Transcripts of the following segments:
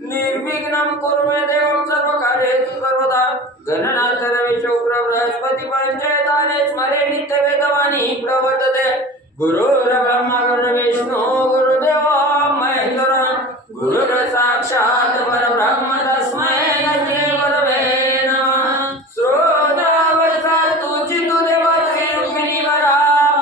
निर्विघ्नं कुरु मे देवं सर्वकार्येषु सर्वदा गणनाथ रवि शुक्र बृहस्पति पंचेताने स्मरे नित्य वेदवाणी प्रवर्तते गुरुर्ब्रह्मा गुरुर्विष्णु गुरुदेव महेश्वर गुरुर् साक्षात् परब्रह्म तस्मै श्री गुरवे नमः श्रोतावचा तुझी तु देवाची रुक्मिणी वरा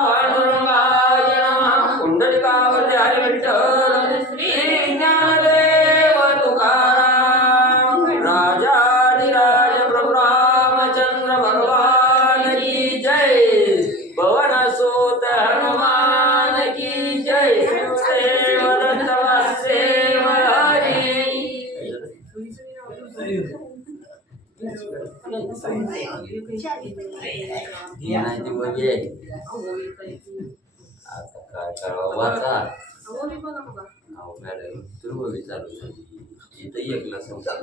पांडुरंगाय नमः कुंडलिकावरती हरी विठ्ठल श्री ज्ञानदेव तुकाराम राजाधिराज प्रभु रामचंद्र भगवान की जय भवनसुत हनुमान की जय देव दत्त वासुदेव हरी आता काय करावं वाचा अहो मॅडम तुम्ही विचारू इथं एकला समजा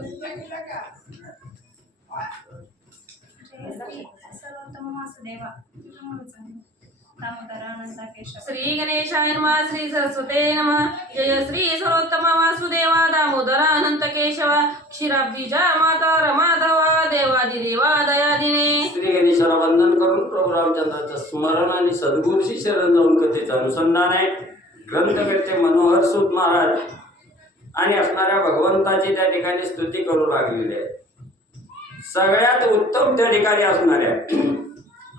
श्री गणेशाय नमः श्री सरस्वते नमः जय श्री सर्वोत्तम वासुदेवा दामोदर अनंत केशव क्षीराब्दीजा माता रमाधवा देवादिदेवा दयादिने श्री गणेशाला वंदन करून प्रभू रामचंद्राचं स्मरण आणि सद्गुरूशी शरण जाऊन कथेचं अनुसंधान आहे. ग्रंथकर्ते मनोहर सूत महाराज आणि असणाऱ्या भगवंताची त्या ठिकाणी स्तुती करू लागलेली आहे. सगळ्यात उत्तम त्या ठिकाणी असणाऱ्या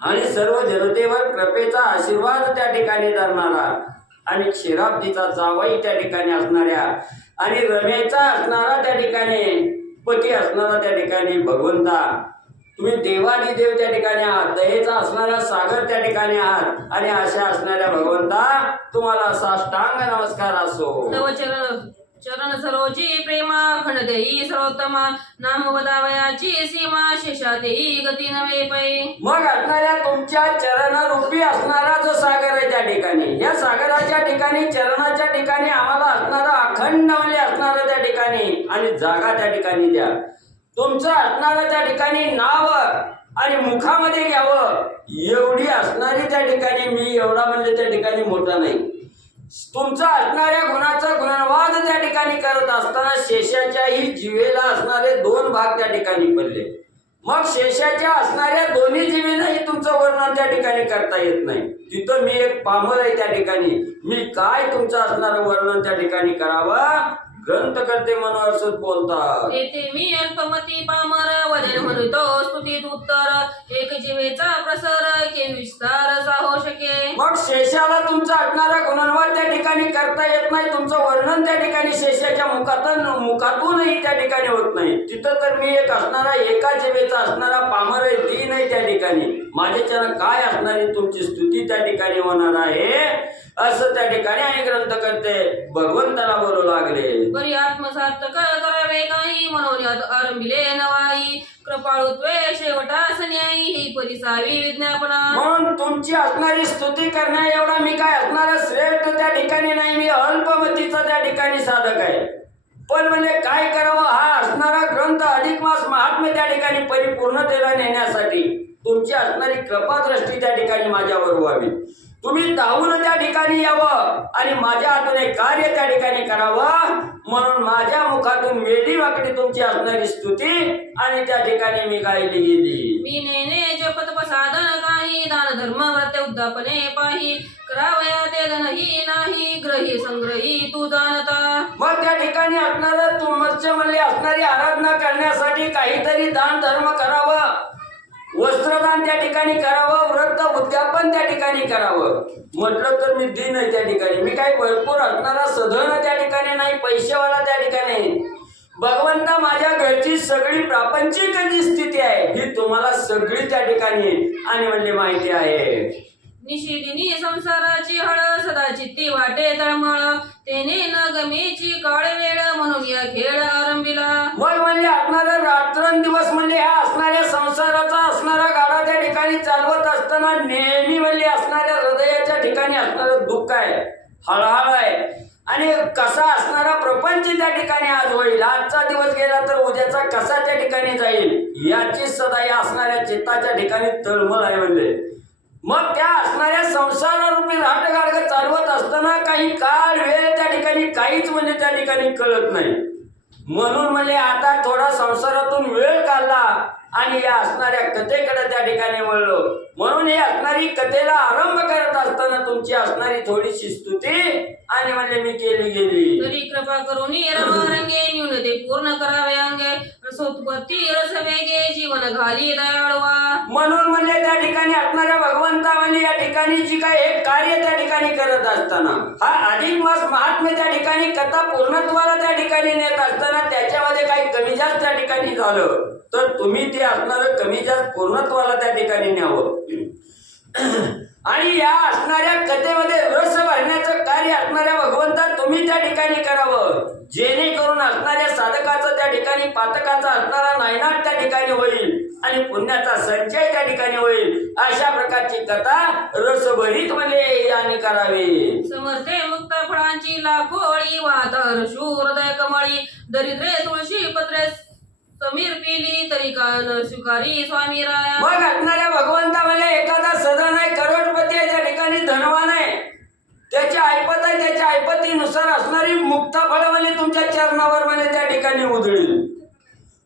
आणि सर्व जनतेवर कृपेचा आशीर्वाद त्या ठिकाणी धरणारा आणि क्षीराब्दीचा जावई त्या ठिकाणी असणाऱ्या आणि रमेचा असणारा त्या ठिकाणी पती असणारा त्या ठिकाणी भगवंता तुम्ही देवादिदेव त्या ठिकाणी आहात. दयेचा असणारा सागर त्या ठिकाणी आहात आणि अशा असणाऱ्या भगवंता तुम्हाला साष्टांग नमस्कार असो. तव चरण सरोजी प्रेमा खंड देई सर्वोत्तम नाम वदावयाची सीमा शेषा देई गती नवे पै. मग असणाऱ्या तुमच्या चरण रूपी असणारा जो सागर आहे त्या ठिकाणी या सागराच्या ठिकाणी चरणाच्या ठिकाणी आम्हाला असणारा अखंड म्हणजे असणारा त्या ठिकाणी आणि जागा त्या ठिकाणी द्या. तुमचं असणारं त्या ठिकाणी नाव आणि मुखामध्ये घ्यावं एवढी असणारी त्या ठिकाणी मी एवढा म्हणजे त्या ठिकाणी मोठा नाही. तुमचा असणाऱ्या गुणाचा गुणवाद त्या ठिकाणी करत असताना शेषाच्याही जिवेला असणारे दोन भाग त्या ठिकाणी पडले. मग शेषाच्या असणाऱ्या दोन्ही जिवेलाही तुमचं वर्णन त्या ठिकाणी करता येत नाही. तिथं मी एक पामर आहे त्या ठिकाणी मी काय तुमचं असणारं वर्णन त्या ठिकाणी करावं. ग्रंथकर्ते मनोहर सूत बोलतात येथे मी अल्पमती पामर वदन म्हणतो स्तुतीत उत्तर एक जीवेचा प्रसर के विस्तार साहो शके. मग शेषाला तुमचा असणारा गुणवाद त्या ठिकाणी करता येत नाही. तुमचं वर्णन त्या ठिकाणी शेषाच्या मुखातूनही त्या ठिकाणी होत नाही. तिथं तर मी एक असणारा एका जीवेचा असणारा पामर आहे दीन आहे त्या ठिकाणी माझ्याच्या काय असणारी तुमची स्तुती त्या ठिकाणी होणार आहे असं त्या ठिकाणी आणि ग्रंथकर्ते भगवंताला बोलू लागले. बरी आत्मसार्थक करावे काही म्हणून आरंभिले नवाई कृपाळुत्वे शेवटास न्यायी ही परिसावी विज्ञापना. म्हणून तुमची असणारी स्तुती करण्या एवढा मी काय असणारा श्रेष्ठ त्या ठिकाणी नाही. मी अल्पमतीचा त्या ठिकाणी साधक आहे. पण म्हणजे काय करावं हा असणारा ग्रंथ अधिक मास महात्म्य त्या ठिकाणी परिपूर्णतेला नेण्यासाठी तुमची असणारी कृपादृष्टी त्या ठिकाणी माझ्यावर व्हावी. तुम्ही धावून त्या ठिकाणी यावं आणि माझ्या हातून कार्य त्या ठिकाणी करावं म्हणून माझ्या मुखातून वेडी वाकडी तुमची असणारी स्तुती आणि त्या ठिकाणी मी गायली गेली. मी नेने जपत साधन काही दान धर्म व्रत उद्दापने पाही करावया ते धनही नाही ग्रही संग्रही तू जाणता. मग त्या ठिकाणी असणारं तुमच्या म्हणले असणारी आराधना करण्यासाठी काहीतरी दान धर्म करावं वस्त्रदान त्या ठिकाणी करावं, व्रत उद्यापन त्या ठिकाणी करावं. म्हटलं तर मी दिन आहे त्या ठिकाणी, मी काही भरपूर असणारा सधन त्या ठिकाणी नाही, पैसेवाला त्या ठिकाणी. भगवंता माझ्या घरची सगळी प्रापंचिक जी स्थिती आहे ही तुम्हाला सगळी त्या ठिकाणी आणि म्हणजे माहिती आहे. निशिदिनी संसाराची हळ सदा चित्ती वाटे तळमळ तेने न गमेची काळ वेळ म्हणून या खेळ आरंभिला. मग म्हणजे असणारा रात्रंदिवस म्हणजे ह्या असणाऱ्या संसाराचा असणारा गाडा त्या ठिकाणी चालवत असताना नेहमी म्हणजे असणाऱ्या हृदयाच्या ठिकाणी असणारं दुःख आहे, हळहळ आहे आणि कसा असणारा प्रपंच त्या ठिकाणी आज होईल, आजचा दिवस गेला तर उद्याचा कसा त्या ठिकाणी जाईल याची सदा या असणाऱ्या चित्ताच्या ठिकाणी तळमळ आहे. म्हणजे मग त्या असणाऱ्या संसारारूपी राटगाडग चालवत असताना काही काळ वेळ त्या ठिकाणी काहीच म्हणजे त्या ठिकाणी कळत नाही. म्हणून म्हणजे आता थोडा संसारातून वेळ काढला आणि या असणाऱ्या कथेकडे त्या ठिकाणी वळलो. म्हणून ही असणारी कथेला आरंभ करत असताना तुमची असणारी थोडीशी स्तुती आणि म्हणजे मी केली गेली. तरी कृपा करून रंगे न्यूनते पूर्ण करावे अंगे रसोत्पत्ती रस वेगे जीवन घाली दयाळवा. म्हणून म्हणजे त्या ठिकाणी असणाऱ्या भगवंता म्हणजे या ठिकाणी जी काय हे कार्य त्या ठिकाणी करत असताना हा अधिक मास महात्म्य त्या ठिकाणी कथा पूर्णत्वाला त्या ठिकाणी नेत असताना त्याच्यामध्ये काही कमी जास्त त्या ठिकाणी झालं तर तुम्ही ते असणारं कमी जास्त पूर्णत्वाला त्या ठिकाणी न्यावं. आणि या असणाऱ्या कथेमध्ये रस भरण्याचं कार्य असणाऱ्या भगवंता तुम्ही त्या ठिकाणी करावं, जेणेकरून असणाऱ्या साधकाचं त्या ठिकाणी पातकाचा असणारा नायनाट त्या ठिकाणी होईल आणि पुण्याचा संचय त्या ठिकाणी होईल. अशा प्रकारची कथा रसभरीत म्हणजे याने करावी. समर्थे मुक्त फळांची लाखोळी वातर शूर हृदय कमळी दरिद्रे तुळशी पत्रे समीर पिली तरी कान स्वीकारी स्वामी राया. मग असणाऱ्या भगवंता म्हणजे एखादा सदन आहे, करोडपती आहे, त्या ठिकाणी धनवान आहे, त्याची ऐपत आहे, त्याच्या ऐपतीनुसार असणारी मुक्ता फळ म्हणजे तुमच्या चरणावर म्हणजे त्या ठिकाणी उधळील.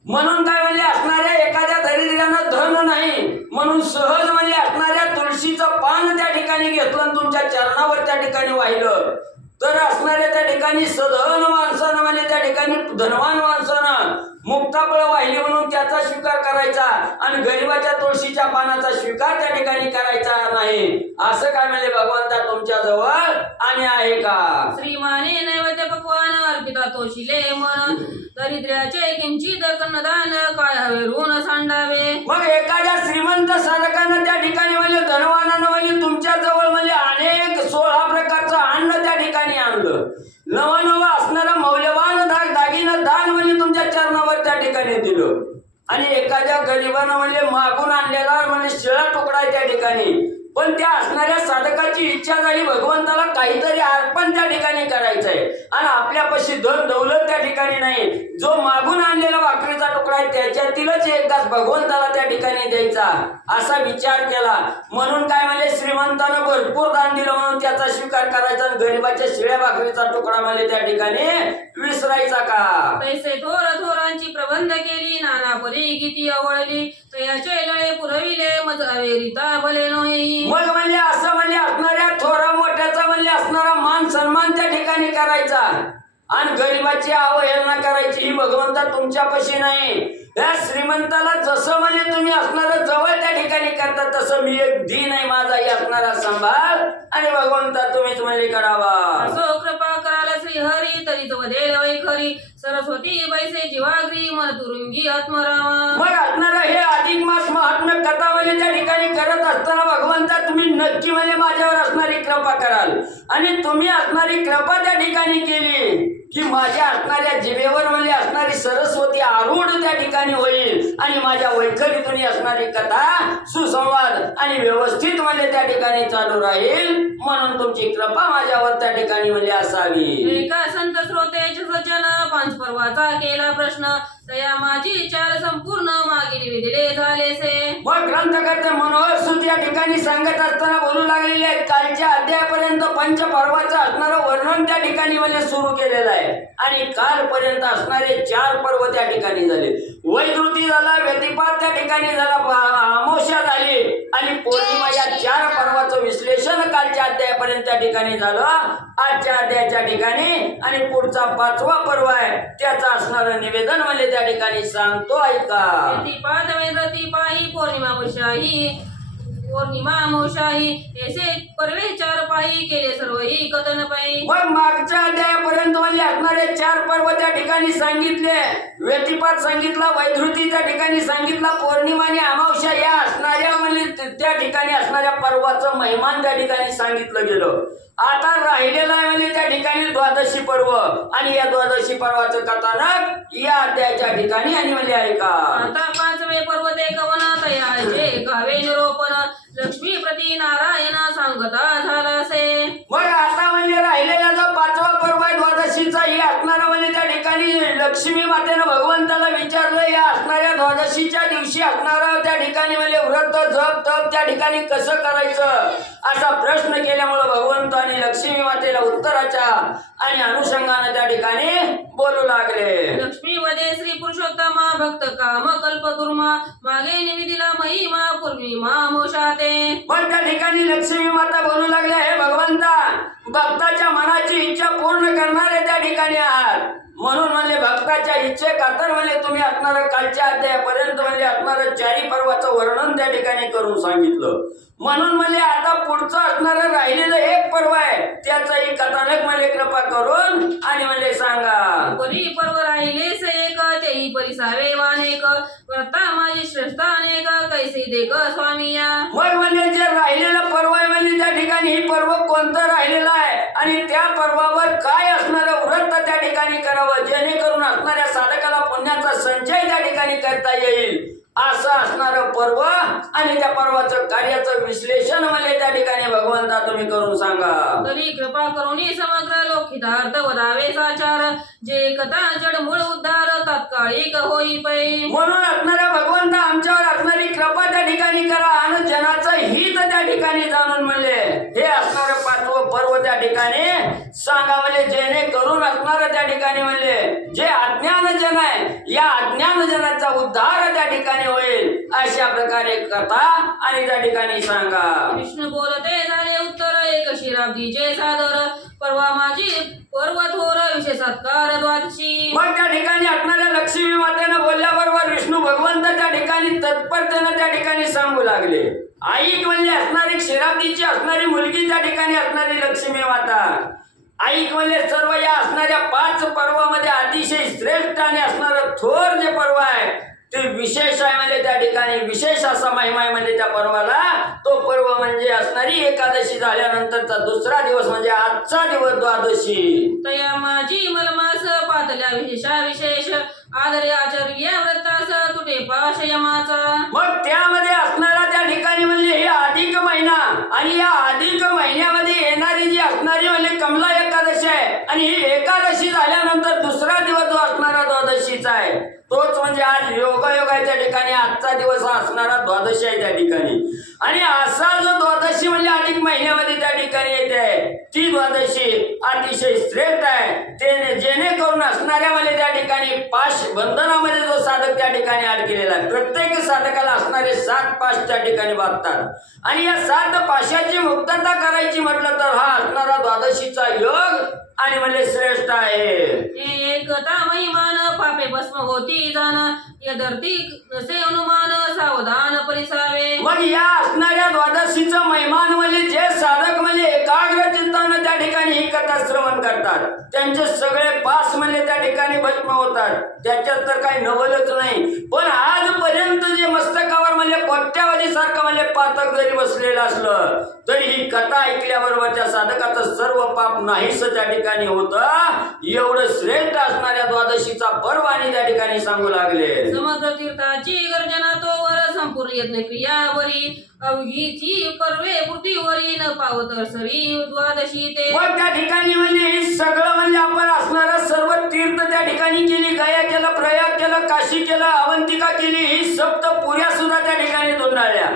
म्हणून काय म्हणजे असणाऱ्या एखाद्या दरिद्र्यानं धन नाही म्हणून सहज म्हणजे असणाऱ्या तुळशीचं पान त्या ठिकाणी घेतलं आणि तुमच्या चरणावर त्या ठिकाणी वाहिलं तर असणाऱ्या त्या ठिकाणी सधन माणसानं म्हणजे त्या ठिकाणी धनवान माणसानं मुक्ताफळ वाहिली म्हणून त्याचा स्वीकार करायचा आणि गरिबाच्या तुळशीच्या पानाचा स्वीकार त्या ठिकाणी करायचा नाही. असं काय म्हणजे भगवंता तुमच्या जवळ आणि आहे का? श्रीमाने नैवेद्य पक्वान अर्पिता तोशिले मन दरिद्र्याचे किंचित कन्नदान काय हवे ऋण सांडावे. मग एखाद्या श्रीमंत साधकानं त्या ठिकाणी म्हणजे धनवानानं म्हणजे तुमच्या जवळ म्हणजे अनेक 16 प्रकारचं अन्न त्या ठिकाणी आणलं, नवं असणारं मौल्यवान दागिनं दान म्हणजे तुमच्या चरणावर त्या ठिकाणी दिलं आणि एखाद्या गरिबानं म्हणजे मागून आणलेला म्हणजे शिळा तुकडा त्या ठिकाणी पण त्या असणाऱ्या साधकाची इच्छा झाली भगवंताला काहीतरी अर्पण त्या ठिकाणी करायचंय आणि आपल्यापाशी धन दौलत त्या ठिकाणी नाही, जो मागून आणलेला भाकरीचा तुकडा आहे त्याच्यातीलच एक घास भगवंताला त्या ठिकाणी द्यायचा असा विचार केला. म्हणून काय म्हणजे श्रीमंतानं भरपूर दान दिलं म्हणून त्याचा स्वीकार करायचा आणि गरिबाच्या शिळ्या भाकरीचा तुकडा म्हणजे त्या ठिकाणी विसरायचा का? तैसे थोर थोरांची प्रबंध केली नाना परी गीती आवळली तयाचे लळे पुरविले मजावे रीता भले नोही. मग म्हणजे असं म्हणजे असणाऱ्या थोरा मोठ्याचा म्हणजे असणारा मान सन्मान त्या ठिकाणी करायचा आणि गरिबाची अवहेलना करायची ही भगवंता तुमच्यापाशी नाही. त्या श्रीमंताला जसं म्हणजे तुम्ही असणारं जवळ त्या ठिकाणी करता तसं मी एक दिन आहे माझाही असणारा सांभाळ आणि भगवंता तुम्हीच म्हणजे करावा. असो कृपा कराला श्री हरी तरीच वदेल वै खरी सरस्वती बैसे जीवाग्री मन तुरुंगी आत्मरामा. मग असणारं हे अधिक मास महात्म्य कथा म्हणजे त्या ठिकाणी करत असताना भगवंता तुम्ही नक्की म्हणजे माझ्यावर असणारी कृपा कराल आणि तुम्ही असणारी कृपा त्या ठिकाणी केली की माझ्या असणाऱ्या जिभेवर म्हणजे असणारी सरस्वती आरूढ त्या ठिकाणी होईल आणि माझ्या वैखरीतून असणारी कथा सुसंवाद आणि व्यवस्थित म्हणजे त्या ठिकाणी चालू राहील. म्हणून तुमची कृपा माझ्यावर त्या ठिकाणी म्हणजे असावी. एका संत श्रोतेच सज्जन पांच पर्वाचा केला प्रश्न तया माझी चार संपूर्ण मागील विधिले झालेसे. मग ग्रंथकर्ते मनोहर सूत या ठिकाणी सांगत असताना बोलू लागलेले आहेत कालच्या अध्यायापर्यंत पंचपर्वाचं असणारं वर्णन त्या ठिकाणी म्हणजे सुरू केलेलं आहे आणि कालपर्यंत असणारे 4 पर्व त्या ठिकाणी झाले. वैधृती झाला, व्यतिपात त्या ठिकाणी झाला, अमावस्या झाली आणि पौर्णिमा या 4 पर्वाचं पर्वाचं विश्लेषण कालच्या अध्यायापर्यंत त्या ठिकाणी झालं. आजच्या अध्यायाच्या ठिकाणी आणि पुढचा 5वा पर्व आहे त्याचं असणारं निवेदन म्हणजे त्या ठिकाणी सांगतो ऐका. पाही पौर्णिमा मोशाही ऐसे परवे 4 पाही केले सर्व ही कथन पायी. मग मागच्या अध्यायापर्यंत म्हणजे असणारे 4 पर्व त्या ठिकाणी सांगितले. व्यतिपात सांगितला, वैधृती त्या ठिकाणी सांगितला, पौर्णिमा आणि अमावस्या या असणाऱ्या म्हणजे त्या ठिकाणी असणाऱ्या पर्वाचं महिमान त्या ठिकाणी सांगितलं गेलं. आता राहिलेला आहे म्हणजे त्या ठिकाणी द्वादशी पर्व आणि या द्वादशी पर्वाचं कथानक या अध्यायाच्या ठिकाणी आणि म्हणजे ऐका. आता 5वे पर्व ते कवनात याचे गावे निरोपण लक्ष्मी प्रती नारायण सांगता झालासे. मग आता म्हणजे राहिलेला जो 5वा पर्व आहे द्वादशीचा ही असणारा म्हणजे त्या ठिकाणी लक्ष्मी मातेनं भगवंताला विचारलं या असणाऱ्या द्वादशीच्या दिवशी असणारा त्या ठिकाणी म्हणजे व्रत जप तप त्या ठिकाणी कसं करायचं असा प्रश्न केल्यामुळे भगवंत आणि लक्ष्मी मातेला उत्तराच्या आणि अनुषंगाने त्या ठिकाणी बोलू लागले. लक्ष्मी मध्ये श्री पुरुषोत्तमा भक्त काम कल्प दुर्मा मागे निविदिला महिमा पौर्णिमा मोशाते. पण त्या ठिकाणी लक्ष्मी माता बोलू लागल्या हे भगवंता भक्ताच्या मनाची इच्छा पूर्ण करणारे त्या ठिकाणी आहात. म्हणून म्हणजे भक्ताच्या इच्छेखातर म्हणजे तुम्ही असणारं कालच्या अध्यायापर्यंत म्हणजे असणारं 4 पर्वाचं वर्णन त्या ठिकाणी करून सांगितलं. म्हणून म्हणजे आता पुढचं असणारं राहिलेलं 1 पर्व आहे त्याचंही कथानक म्हणजे कृपा करून आणि म्हणजे सांगा. परी पर्व राहिलेच एक तेही परिसावे वानेक व्रता माझी श्रेष्ठा अनेक कैसे देख स्वामिया. मग म्हणजे जे राहिलेलं पर्व आहे म्हणजे त्या ठिकाणी ही पर्व कोणतं राहिलेलं आहे आणि त्या पर्वावर काय असणारं व्रत त्या ठिकाणी करावं जेणेकरून असणाऱ्या साधकाला पुण्याचा संचय त्या ठिकाणी करता येईल असं असणारं पर्व आणि त्या पर्वाचं कार्याचं विश्लेषण म्हणजे त्या ठिकाणी भगवंता तुम्ही करून सांगा. तरी कृपा करून समग्र लोकितार्थ वदावे साचार जे कथा जड मूळ उद्धार तात्कालिक होई पै. म्हणून असणाऱ्या भगवंता आमच्यावर असणारी कृपा त्या ठिकाणी करा आणि जनाचं हित त्या ठिकाणी जाणून म्हणले हे असणारं 5वं पर्व त्या ठिकाणी सांगा म्हणजे जेणेकरून असणारं त्या ठिकाणी म्हणले जे अज्ञान जन आहे या अज्ञान जनाचा उद्धार त्या ठिकाणी होईल अशा प्रकारे कथा आणि त्या ठिकाणी सांगा. विष्णू बोलते झाले उत्तर एक शिराब्दीचे सादर परवा माझी पर्व थोर विशेषात्कार द्वादशी. मग त्या ठिकाणी असणाऱ्या लक्ष्मी मातेनं बोलल्याबरोबर विष्णू भगवंत त्या ठिकाणी तत्परतेनं त्या ठिकाणी सांगू लागले. आई म्हणजे असणारी क्षीराब्दीची असणारी मुलगी त्या ठिकाणी असणारी लक्ष्मी माता ऐक म्हणजे सर्व या असणाऱ्या 5 पर्वामध्ये अतिशय श्रेष्ठ आणि असणारं थोर जे पर्व आहे ते विशेष आहे म्हणजे त्या ठिकाणी विशेष असा महिमा आहे म्हणजे त्या पर्वाला. तो पर्व म्हणजे असणारी एकादशी झाल्यानंतरचा 2रा दिवस म्हणजे आजचा दिवस द्वादशी. तया माझी मलमास पातल्या विशेष आदरे आचार्य व्रतास तुटे पाश यमाचा. मग त्यामध्ये असणारा त्या ठिकाणी म्हणजे हे अधिक महिना आणि या अधिक महिन्यामध्ये येणारी जी असणारी म्हणजे कमला एकादशी आहे आणि ही एकादशी झाल्यानंतर 2रा दिवस जो असणारा द्वादशीचा आहे तोच म्हणजे आज योगायोगाच्या ठिकाणी आजचा दिवस हा असणारा द्वादशी आहे त्या ठिकाणी. आणि असा जो द्वादशी म्हणजे अधिक महिन्यामध्ये त्या ठिकाणी येते ती द्वादशी अतिशय श्रेष्ठ आहे. ते जेणेकरून असणाऱ्या म्हणजे त्या ठिकाणी पाश बंधनामध्ये जो साधक त्या ठिकाणी अडकलेला आहे प्रत्येक साधकाला असणारे 7 पाश त्या ठिकाणी बांधतात आणि या 7 पाशाची मुक्तता करायची म्हटलं तर हा असणारा द्वादशीचा योग आणि म्हणजे श्रेष्ठ आहे. एकता महिमान पापे भस्म होती जाण यदर्ती नसे अनुमान सावधान परिसावे. मग या असणाऱ्या द्वादशीचं महिमान म्हणजे जे साधक म्हणजे एकाग्र चित्तानं त्या ठिकाणी ही कथा श्रवण करतात त्यांचे सगळे पास म्हणजे त्या ठिकाणी भस्म होतात. त्याच्यात तर काही नवलच नाही. पण आजपर्यंत जे मस्तकावर म्हणजे कोट्यावधी सारखं म्हणजे पातक जरी बसलेलं असलं तरी ही कथा ऐकल्याबरोबर त्या साधकाचं सर्व पाप नाहीस त्या ठिकाणी होतं. एवढं श्रेष्ठ असणाऱ्या द्वादशीचा पर्व आणि त्या ठिकाणी सांगू लागले. समग्र तीर्थाची गर्जना तोवर संपूर्ण यज्ञ क्रिया बरी अवघीची पर्वे पृथ्वीवरी न पावत सरी द्वादशी ते. मग त्या ठिकाणी म्हणजे सगळं म्हणजे आपण असणारा सर्व तीर्थ त्या ठिकाणी केली. गया केलं, प्रयाग केलं, काशी केलं, अवंतिका केली. ही सप्तपुऱ्या सुद्धा त्या ठिकाणी दोंडाळल्या.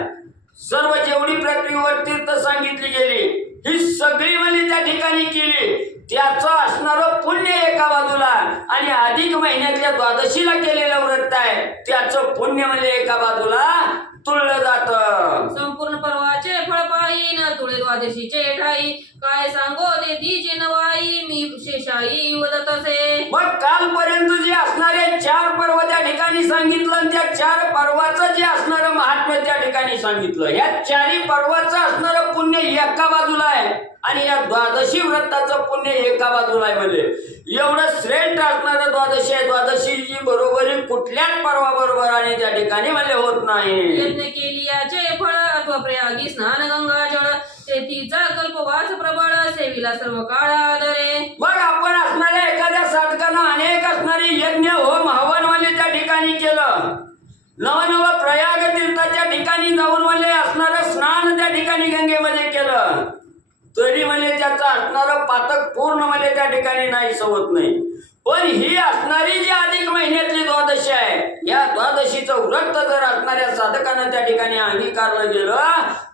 सर्व जेवढी पृथ्वीवर तीर्थ सांगितली गेली ही सगळी म्हणजे त्या ठिकाणी केली. त्याचं असणारं पुण्य एका बाजूला आणि अधिक महिन्यातल्या द्वादशीला केलेलं व्रत आहे त्याचं पुण्य म्हणजे एका बाजूला तुळलं जातं. संपूर्ण पर्वाचे फळ पाहिन तुळे द्वादशीचे ठाई काय सांगो ते तिची नवाई मी शेषाई वदत असे. मग कालपर्यंत जे असणारे 4 पर्व त्या ठिकाणी सांगितलं आणि त्या 4 पर्वाचं जे असणारं महात्म्य त्या ठिकाणी सांगितलं. या 4ही पर्वाचं असणारं पुण्य एका बाजूला आहे आणि या द्वादशी व्रताचं पुण्य एका बाजूला आहे. म्हणजे एवढं श्रेष्ठ असणारं द्वादशी आहे. द्वादशीची बरोबरी कुठल्याच पर्वाबरोबर आणि त्या ठिकाणी म्हणजे होत नाही. यज्ञ केली याचे फळ अथवा प्रयागी स्नान गंगा जळ शेतीचा कल्पवास प्रबळ सेविला सर्व काळ आदरे. मग आपण असणाऱ्या एखाद्या साधकानं अनेक असणारी यज्ञ होम हवन म्हणजे त्या ठिकाणी केलं. नवनव प्रयाग तीर्थाच्या ठिकाणी जाऊन म्हणजे असणारं स्नान त्या ठिकाणी गंगेमध्ये केलं तरी म्हणजे त्याचं असणारं पातक पूर्ण म्हणजे त्या ठिकाणी नाही सवत नाही. पण ही असणारी जी अधिक महिन्यातली द्वादशी आहे या द्वादशीचं व्रत जर असणाऱ्या साधकानं त्या ठिकाणी अंगीकारलं गेलं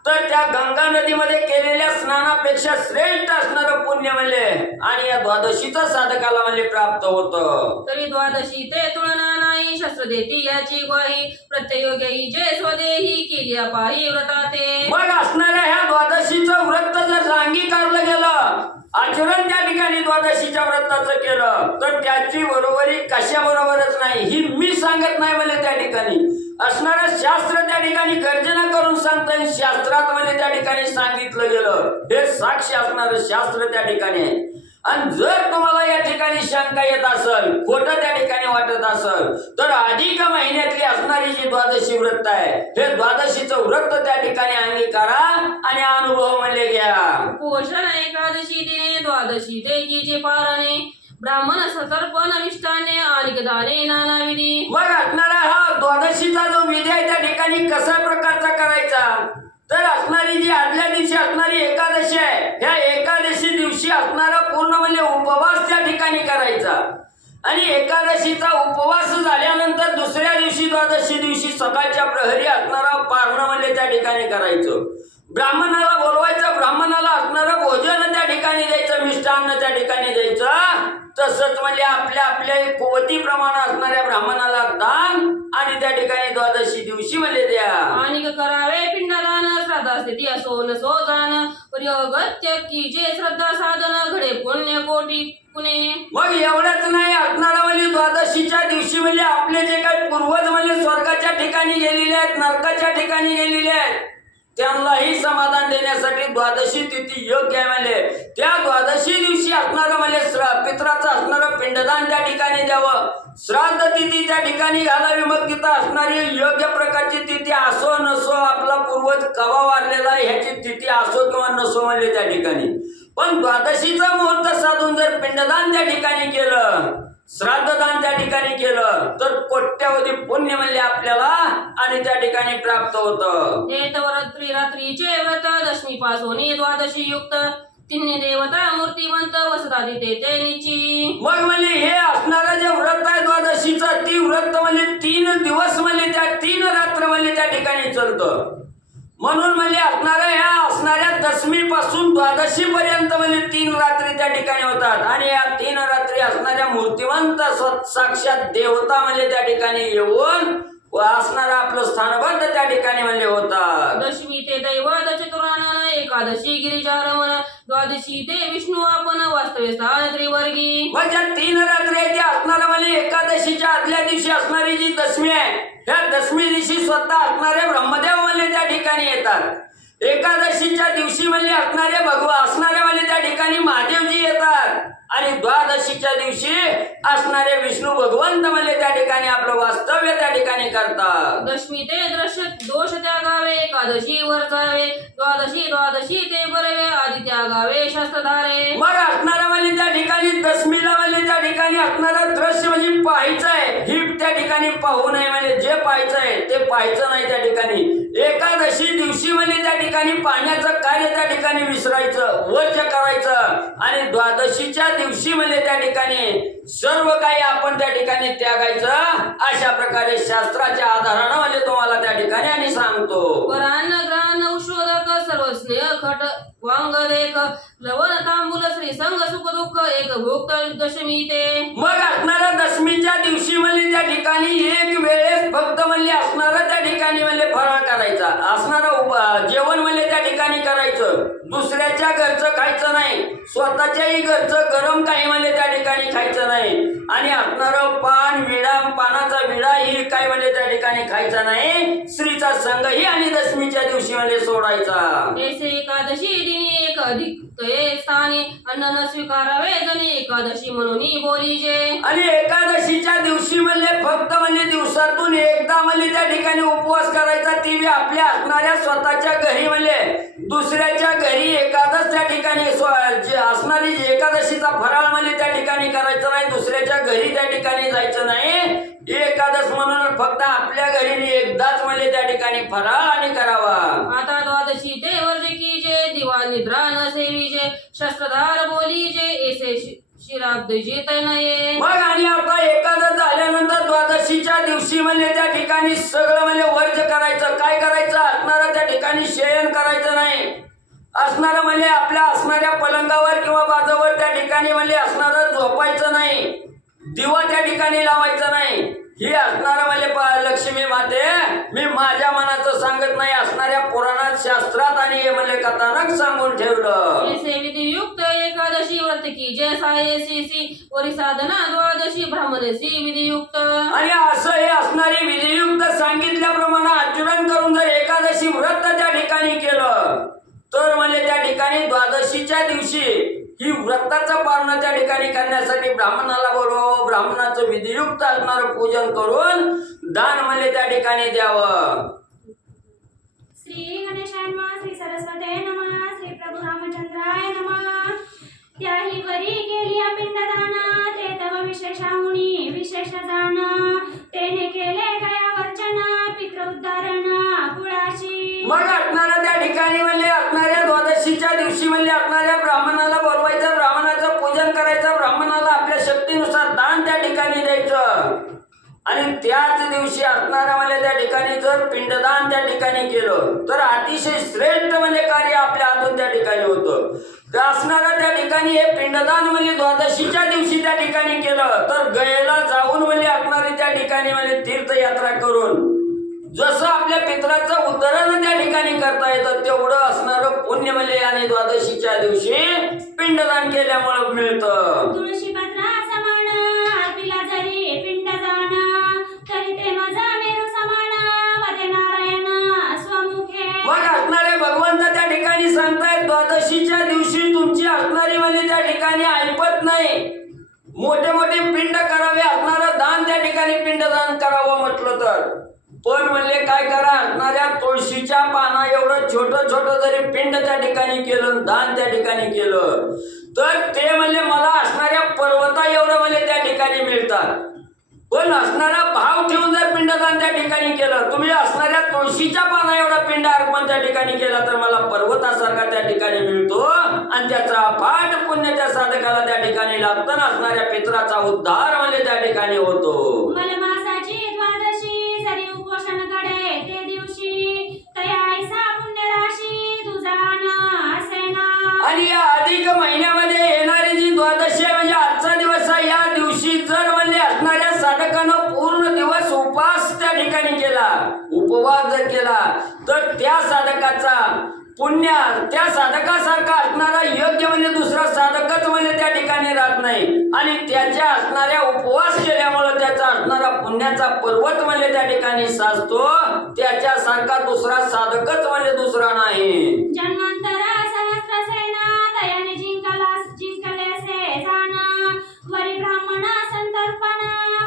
तर त्या गंगा नदीमध्ये केलेल्या स्नानापेक्षा श्रेष्ठ असणारं पुण्य म्हणजे आणि या द्वादशीचं साधकाला म्हणजे प्राप्त होतं. तरी द्वादशी ते तुलना नाही शस्त्र देती याची ग्वाही प्रत्ययोगी जे स्वदेही केली पाही व्रताते. मग असणाऱ्या ह्या द्वादशीचं व्रत जर अंगीकारलं गेलं आचरण त्या ठिकाणी द्वादशीच्या व्रताचं केलं तर त्याची बरोबरी कशा बरोबरच नाही. ही मी सांगत नाही म्हणजे त्या ठिकाणी असणारं शास्त्र त्या ठिकाणी गर्जना करून सांगतं. शास्त्रात म्हणजे त्या ठिकाणी सांगितलं गेलं हे साक्ष असणारं शास्त्र त्या ठिकाणी आहे. आणि जर तुम्हाला या ठिकाणी शंका येत असेल खोटं त्या ठिकाणी वाटत असेल तर अधिक महिन्यातली असणारी जी द्वादशी व्रत आहे हे द्वादशीचं व्रत त्या ठिकाणी अंगीकारा आणि अनुभव म्हणजे घ्या. पोषण एकादशी दिने द्वादशी ते की जे पारणे ब्राह्मण सतर्पण मिष्टाने आणि दाने नाना विधी. मग असणारा हा द्वादशीचा जो विधी आहे त्या ठिकाणी कशा प्रकारचा करायचा तर असणारी जी आदल्या दिवशी असणारी एकादशी आहे ह्या एकादशी दिवशी असणारा पूर्ण म्हणजे उपवास त्या ठिकाणी करायचा आणि एकादशीचा उपवास झाल्यानंतर दुसऱ्या दिवशी द्वादशी दिवशी सकाळच्या प्रहरी असणारा पारणं म्हणजे त्या ठिकाणी करायचं. ब्राह्मणाला बोलवायचं ब्राह्मणाला असणारं भोजन त्या ठिकाणी द्यायचं मिष्टान्न त्या ठिकाणी द्यायचं. तसंच म्हणजे आपल्या आपल्या कुवती प्रमाणे असणाऱ्या ब्राह्मणाला दान आणि त्या ठिकाणी द्वादशी दिवशी म्हणजे द्या. आणि करावे पिंडदान श्रद्धा स्थिती असो नसो जाण प्रयोगत्य की जे श्रद्धा साधन घडे पुण्य कोटी पुणे. मग एवढंच नाही असणारा म्हणजे द्वादशीच्या दिवशी म्हणजे आपले जे काही पूर्वज म्हणजे स्वर्गाच्या ठिकाणी गेलेले आहेत नरकाच्या ठिकाणी गेलेले आहेत त्यांनाही समाधान देण्यासाठी द्वादशी तिथी योग्य आहे. म्हणजे त्या द्वादशी दिवशी असणारं म्हणजे पित्राचं असणारं पिंडदान त्या ठिकाणी द्यावं. श्राद्ध तिथी त्या ठिकाणी घालावी. मग तिथं असणारी योग्य प्रकारची तिथी असो नसो आपला पूर्वज कवा वारलेला आहे ह्याची तिथी असो किंवा नसो म्हणजे त्या ठिकाणी पण द्वादशीचा मुहूर्त साधून जर पिंडदान त्या ठिकाणी केलं श्राद्धदान त्या ठिकाणी केलं तर कोट्यावधी पुण्य म्हणजे आपल्याला आणि त्या ठिकाणी प्राप्त होतं. रात्रीचे व्रत दशमी पासून द्वादशी युक्त तिन्ही देवता मूर्तिवंत वसता तिथे ते निची. मग म्हणजे हे असणारं जे व्रत आहे द्वादशीचं ती व्रत म्हणजे 3 दिवस म्हणजे त्या 3 रात्र म्हणजे त्या ठिकाणी चालतं. म्हणून म्हणजे असणाऱ्या दशमी पासून द्वादशी पर्यंत म्हणजे 3 रात्री त्या ठिकाणी होतात आणि या 3 रात्री असणाऱ्या मूर्तिवंत साक्षात देवता म्हणजे त्या ठिकाणी येऊन व असणारा आपलं स्थानबद्ध त्या ठिकाणी म्हणजे होतात. दशमी ते दैवत चतुरानन एकादशी गिरिजारमण द्वादशी ते विष्णू आपण वास्तव्य स्थान त्रिवर्गी. म्हणजे 3 रात्री आहे ती असणारा म्हणजे एकादशीच्या आदल्या दिवशी असणारी जी दशमी आहे त्या दशमी दिवशी स्वतः असणारे ब्रह्मदेव म्हणजे त्या ठिकाणी येतात. एकादशीच्या दिवशी म्हणजे असणारे असणारे म्हणजे त्या ठिकाणी महादेवजी येतात आणि द्वादशीच्या दिवशी असणारे विष्णू भगवंत म्हणजे त्या ठिकाणी आपलं वास्तव्य त्या ठिकाणी करतात. दशमी ते दृश्य दोष त्यागावे एकादशी वर जावे द्वादशी ते बरवे आदी त्यागावे शास्त्रधारे. मग असणारा म्हणजे त्या ठिकाणी दशमीला म्हणजे त्या ठिकाणी असणारा दृश्य म्हणजे पाहायचं आहे ही त्या ठिकाणी पाहू नये म्हणजे जे पाहायचं आहे ते पाहायचं नाही त्या ठिकाणी. एकादशी दिवशी म्हणजे त्या ठिकाणी पाहण्याचं कार्य त्या ठिकाणी विसरायचं वच करायचं आणि द्वादशीच्या दिवशी म्हणजे त्या ठिकाणी सर्व काही आपण त्या ठिकाणी त्यागायचं. अशा प्रकारे शास्त्राच्या आधारानं म्हणजे तुम्हाला त्या ठिकाणी आणि सांगतो. वरान्न ग्रान औषधक सर्व स्नेह खट वांग देख लवण तांबूल श्री संग सुख दुःख एक भोक्त दशमी ते. मग असणाऱ्या दशमीच्या दिवशी म्हणजे त्या ठिकाणी एक वेळेस फक्त म्हणजे असणारं त्या ठिकाणी म्हणजे फराळ करायचा असणारं जेवण म्हणजे त्या ठिकाणी करायचं. दुसऱ्या स्वतःच्याही घरचं गरम काही म्हणले त्या ठिकाणी खायचं नाही आणि असणारं पान विडा पानाचा विडा ही काय म्हणले त्या ठिकाणी खायचा नाही. स्त्रीचा संघही आणि दशमीच्या दिवशी म्हणले सोडायचा. ऐसे एकादशी दिनी एक अधिक स्थानी अन्न न स्वीकारावे जणी एकादशी म्हणून बोलीजे. आणि एकादशीच्या दिवशी म्हणले फक्त म्हणजे दिवसातून एकदा म्हणले त्या ठिकाणी उपवास करायचा, ती बी आपल्या असणाऱ्या स्वतःच्या घरी म्हणले. दुसऱ्याच्या घरी एकादश त्या ठिकाणी असणारी एकादशीचा फराळ म्हणले त्या ठिकाणी करायचं नाही, दुसऱ्याच्या घरी त्या ठिकाणी जायचं नाही. एकादश म्हणून फक्त आपल्या घरी एकदाच म्हणले त्या ठिकाणी फराळ आणि करावा. आता द्वादशी ते वर्जे कीजे दिवा निद्रा न सेवीजे शस्त्रधार बोलीजे ऐसे शिराब्द जेत नये. मग आणि आता एकादश झाल्यानंतर द्वादशीच्या दिवशी म्हणले त्या ठिकाणी सगळं म्हणजे वर्ज करायचं. काय करायचं? असणारा त्या ठिकाणी शयन करायचं नाही. असणारं म्हणजे आपल्या असणाऱ्या पलंगावर किंवा बाजावर त्या ठिकाणी म्हणजे असणारं झोपायचं नाही. दिवा त्या ठिकाणी लावायचा नाही. ही असणारं म्हणजे लक्ष्मी माते मी माझ्या मनाचं सांगत नाही, असणाऱ्या पुराणात शास्त्रात आणि हे म्हणजे कथानक सांगून ठेवलं. ऐसे विधियुक्त एकादशी व्रत की जैसा ऐसी वरी साधना द्वादशी ब्राह्मणसी विधियुक्त. आणि असं हे असणारी विधियुक्त सांगितल्याप्रमाणे आचरण करून जर एकादशी व्रत त्या ठिकाणी केलं तर म्हणजे त्या ठिकाणी द्वादशीच्या दिवशी ही व्रताचं पालन त्या ठिकाणी करण्यासाठी ब्राह्मणाला बोलवावं, ब्राह्मणाचं विधियुक्त असणारं पूजन करून दान म्हणजे त्या ठिकाणी द्यावं. श्री गणेशाय नमः, श्री सरस्वते नमः, श्री प्रभू रामचंद्राय नमः. त्याही वरी केली पिंडदान ते तव विशेषाहुनी विशेष जाण तेने केले गया वर्चन पितृ उद्धारण कुळाशी. मग असणाऱ्या त्या ठिकाणी म्हणजे असणाऱ्या द्वादशीच्या दिवशी म्हणजे असणाऱ्या ब्राह्मणाला बोलवायचं, ब्राह्मणाचं पूजन करायचं, ब्राह्मणाला आपल्या शक्तीनुसार दान त्या ठिकाणी द्यायचं. आणि त्याच दिवशी असणाऱ्या म्हणजे त्या ठिकाणी जर पिंडदान त्या ठिकाणी केलं तर अतिशय श्रेष्ठ म्हणजे कार्य आपल्या हातून त्या ठिकाणी होतं. तर असणाऱ्या त्या ठिकाणी हे पिंडदान म्हणजे द्वादशीच्या दिवशी त्या ठिकाणी केलं तर गयेला जाऊन म्हणजे असणारी त्या ठिकाणी म्हणजे तीर्थयात्रा करून जसं आपल्या पित्राचं उद्धरण त्या ठिकाणी करता येतं तेवढं असणारं पुण्य म्हणजे आणि द्वादशीच्या दिवशी पिंडदान केल्यामुळे मिळतं. तुळशी पत्रा समान अर्पिला जरी पिंडदान तरी ते माझा मेरू समान वदे नारायण स्वमुखे. मग असणारे भगवंत त्या ठिकाणी सांगतायत द्वादशीच्या दिवशी तुमची असणारी म्हणजे त्या ठिकाणी ऐपत नाही, मोठे मोठे पिंड करावे, असणारं दान त्या ठिकाणी पिंडदान करावं म्हटलं तर. पण म्हणले काय करा, असणाऱ्या तुळशीच्या पाना एवढं छोटं छोटं जरी पिंड त्या ठिकाणी केलं, दान त्या ठिकाणी केलं तर ते म्हणले मला असणाऱ्या पर्वता एवढं म्हणजे त्या ठिकाणी मिळतात. पण असणारा भाव ठेवून जर पिंडदान त्या ठिकाणी केलं, तुम्ही असणाऱ्या तुळशीच्या पाना एवढा पिंड अर्पण त्या ठिकाणी केला तर मला पर्वतासारखा त्या ठिकाणी मिळतो आणि त्याचा पाठ पुण्य त्या साधकाला त्या ठिकाणी लागतं, असणाऱ्या पित्राचा उद्धार म्हणजे त्या ठिकाणी होतो. मलमासाची द्वादशी सरी उपोषण कडे ते दिवशी तया ऐसा पुण्य राशी तुझा असे ना. आणि या अधिक महिन्यामध्ये येणारी जी द्वादशी आहे म्हणजे आजचा दिवस आहे, या दिवशी जर म्हणजे असणाऱ्या साधकानं पूर्ण दिवस उपवास त्या ठिकाणी केला, उपवास जर केला तर त्या साधकाचा पुण्य त्या साधकासारखा असणारा योग्य म्हणजे दुसरा साधकच म्हणजे त्या ठिकाणी राहत नाही. आणि त्याच्या असणाऱ्या उपवास केल्यामुळे त्याचा असणारा पुण्याचा पर्वत म्हणजे त्या ठिकाणी साजतो, त्याच्यासारखा दुसरा साधकच म्हणजे दुसरा नाही. जन्मांतरा सहस्र सेना तयाने जिंकलेसे जाण वरी ब्राह्मण संतर्पण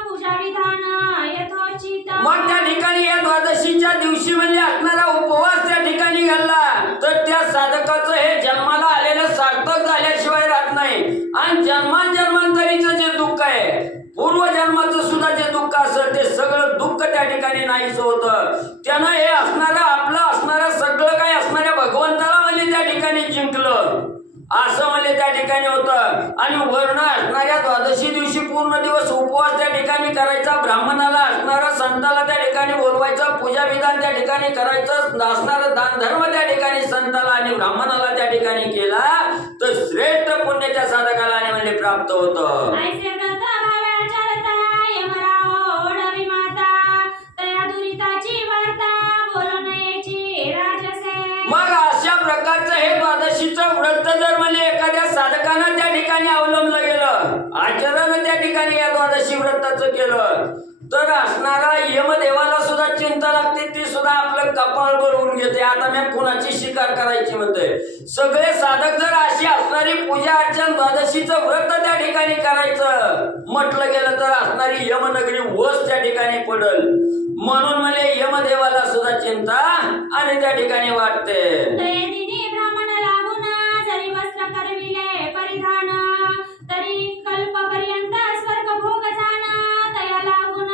पूजा विधान यथोचित. मग त्या ठिकाणी या द्वादशीच्या दिवशी म्हणजे असणारा उपवास त्या ठिकाणी घालला तर त्या साधकाचं हे जन्माला आलेलं सार्थक झाल्याशिवाय राहत नाही. आणि जन्मांतरीचं जे दुःख आहे, पूर्वजन्माचं सुद्धा जे दुःख असेल ते सगळं दुःख त्या ठिकाणी नाहीच होतं. त्यानं हे असणारं आपलं असणारं सगळं काही असणाऱ्या भगवंताला म्हणजे त्या ठिकाणी जिंकलं असं म्हणजे त्या ठिकाणी होतं. आणि वर्ण असणाऱ्या द्वादशी दिवशी पूर्ण दिवस उपवास त्या ठिकाणी करायचा, ब्राह्मणाला असणारं संताला त्या ठिकाणी बोलवायचं, पूजा विधान त्या ठिकाणी करायचं, असणारं दान धर्म त्या ठिकाणी संताला आणि ब्राह्मणाला त्या ठिकाणी केला तर श्रेष्ठ पुण्य त्या साधकाला आणि म्हणजे प्राप्त होतं. ऐसे व्रत भाव्या चरता यमराव ओढवी माता तया दुरिताची वार्ता बोलून यायची राजसे. मग अशा प्रकारचं हे द्वादशीचं व्रत जर म्हणजे एखाद्या साधकानं त्या ठिकाणी अवलंबलं गेलं, आचरण त्या ठिकाणी या द्वादशी व्रताचं केलं, तर असणारा यमदेवाला सुद्धा चिंता लागते, ती सुद्धा आपलं कपाळ भरवून घेते. आता मी कुणाची शिकार करायची म्हणते. सगळे साधक जर अशी असणारी पूजा अर्चन द्वादशीचं व्रत त्या ठिकाणी करायचं म्हटलं गेलं तर असणारी यमनगरी वस त्या ठिकाणी पडल. म्हणून मला यमदेवाला सुद्धा चिंता आणि त्या ठिकाणी वाटते. त्रयदिनी ब्राह्मण लागून जरी वस्त्र करविले परिधान, तरी कल्पपर्यंत स्वर्ग भोग जाण तया लागून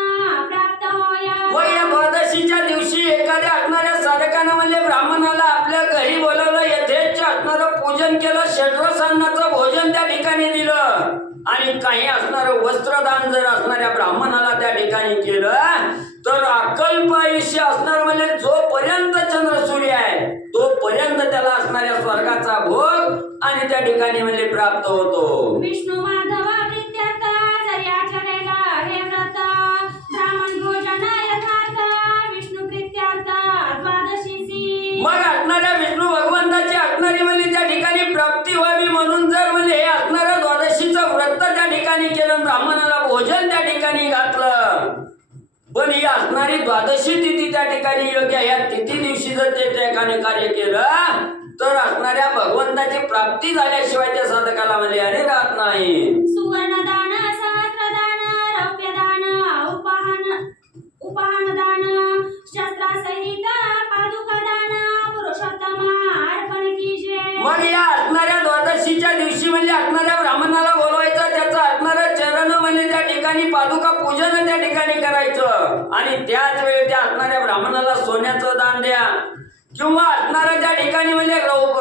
प्राप्त होय. व या द्वादशीच्या दिवशी एखाद्या असणाऱ्या साधकानं म्हणजे ब्राह्मणाला आपल्या घरी बोलवलं, यथेच्छ असणारं पूजन केलं, षड्रस अन्नाचं भोजन त्या ठिकाणी दिलं आणि काही असणारं वस्त्रदान जर असणाऱ्या ब्राह्मणाला त्या ठिकाणी केलं, तर अकल्प आयुष्य असणार म्हणजे जोपर्यंत चंद्र सूर्य आहे तोपर्यंत त्याला असणाऱ्या स्वर्गाचा भोग आणि त्या ठिकाणी म्हणजे प्राप्त होतो. विष्णू माधव प्रीत्यर्थ जरी आचरेला हे व्रत, ब्राह्मण भोजन यथार्थ विष्णू प्रीत्यर्थ द्वादशीसी. मग असणाऱ्या विष्णू भगवंताची असणारी म्हणजे त्या ठिकाणी प्राप्ती व्हावी म्हणून जर म्हणजे हे असणारं द्वादशीचं व्रत त्या ठिकाणी केलं, ब्राह्मणाला भोजन त्या ठिकाणी घातलं, पण ही असणारी द्वादशी तिथी त्या ठिकाणी योग्य, या तिथी दिवशी जर ते ठिकाणी कार्य केलं तर असणाऱ्या भगवंताची प्राप्ती झाल्याशिवाय त्या साधकाला म्हणजे अरे राहत नाही. सुवर्णदान सहस्त्रदान रौप्यदान उपहानदान शस्त्रासहित पादुकादान पुरुषोत्तम अर्पण कीजे. मग या असणाऱ्या द्वादशीच्या दिवशी म्हणजे असणाऱ्या ब्राह्मणाला बोलवायचं, त्याचं असणारं चरण म्हणजे त्या ठिकाणी पादुका पूजन त्या ठिकाणी करायचं आणि त्याच वेळी त्या असणाऱ्या ब्राह्मणाला सोन्याचं दान द्या किंवा असणाऱ्या त्या ठिकाणी म्हणजे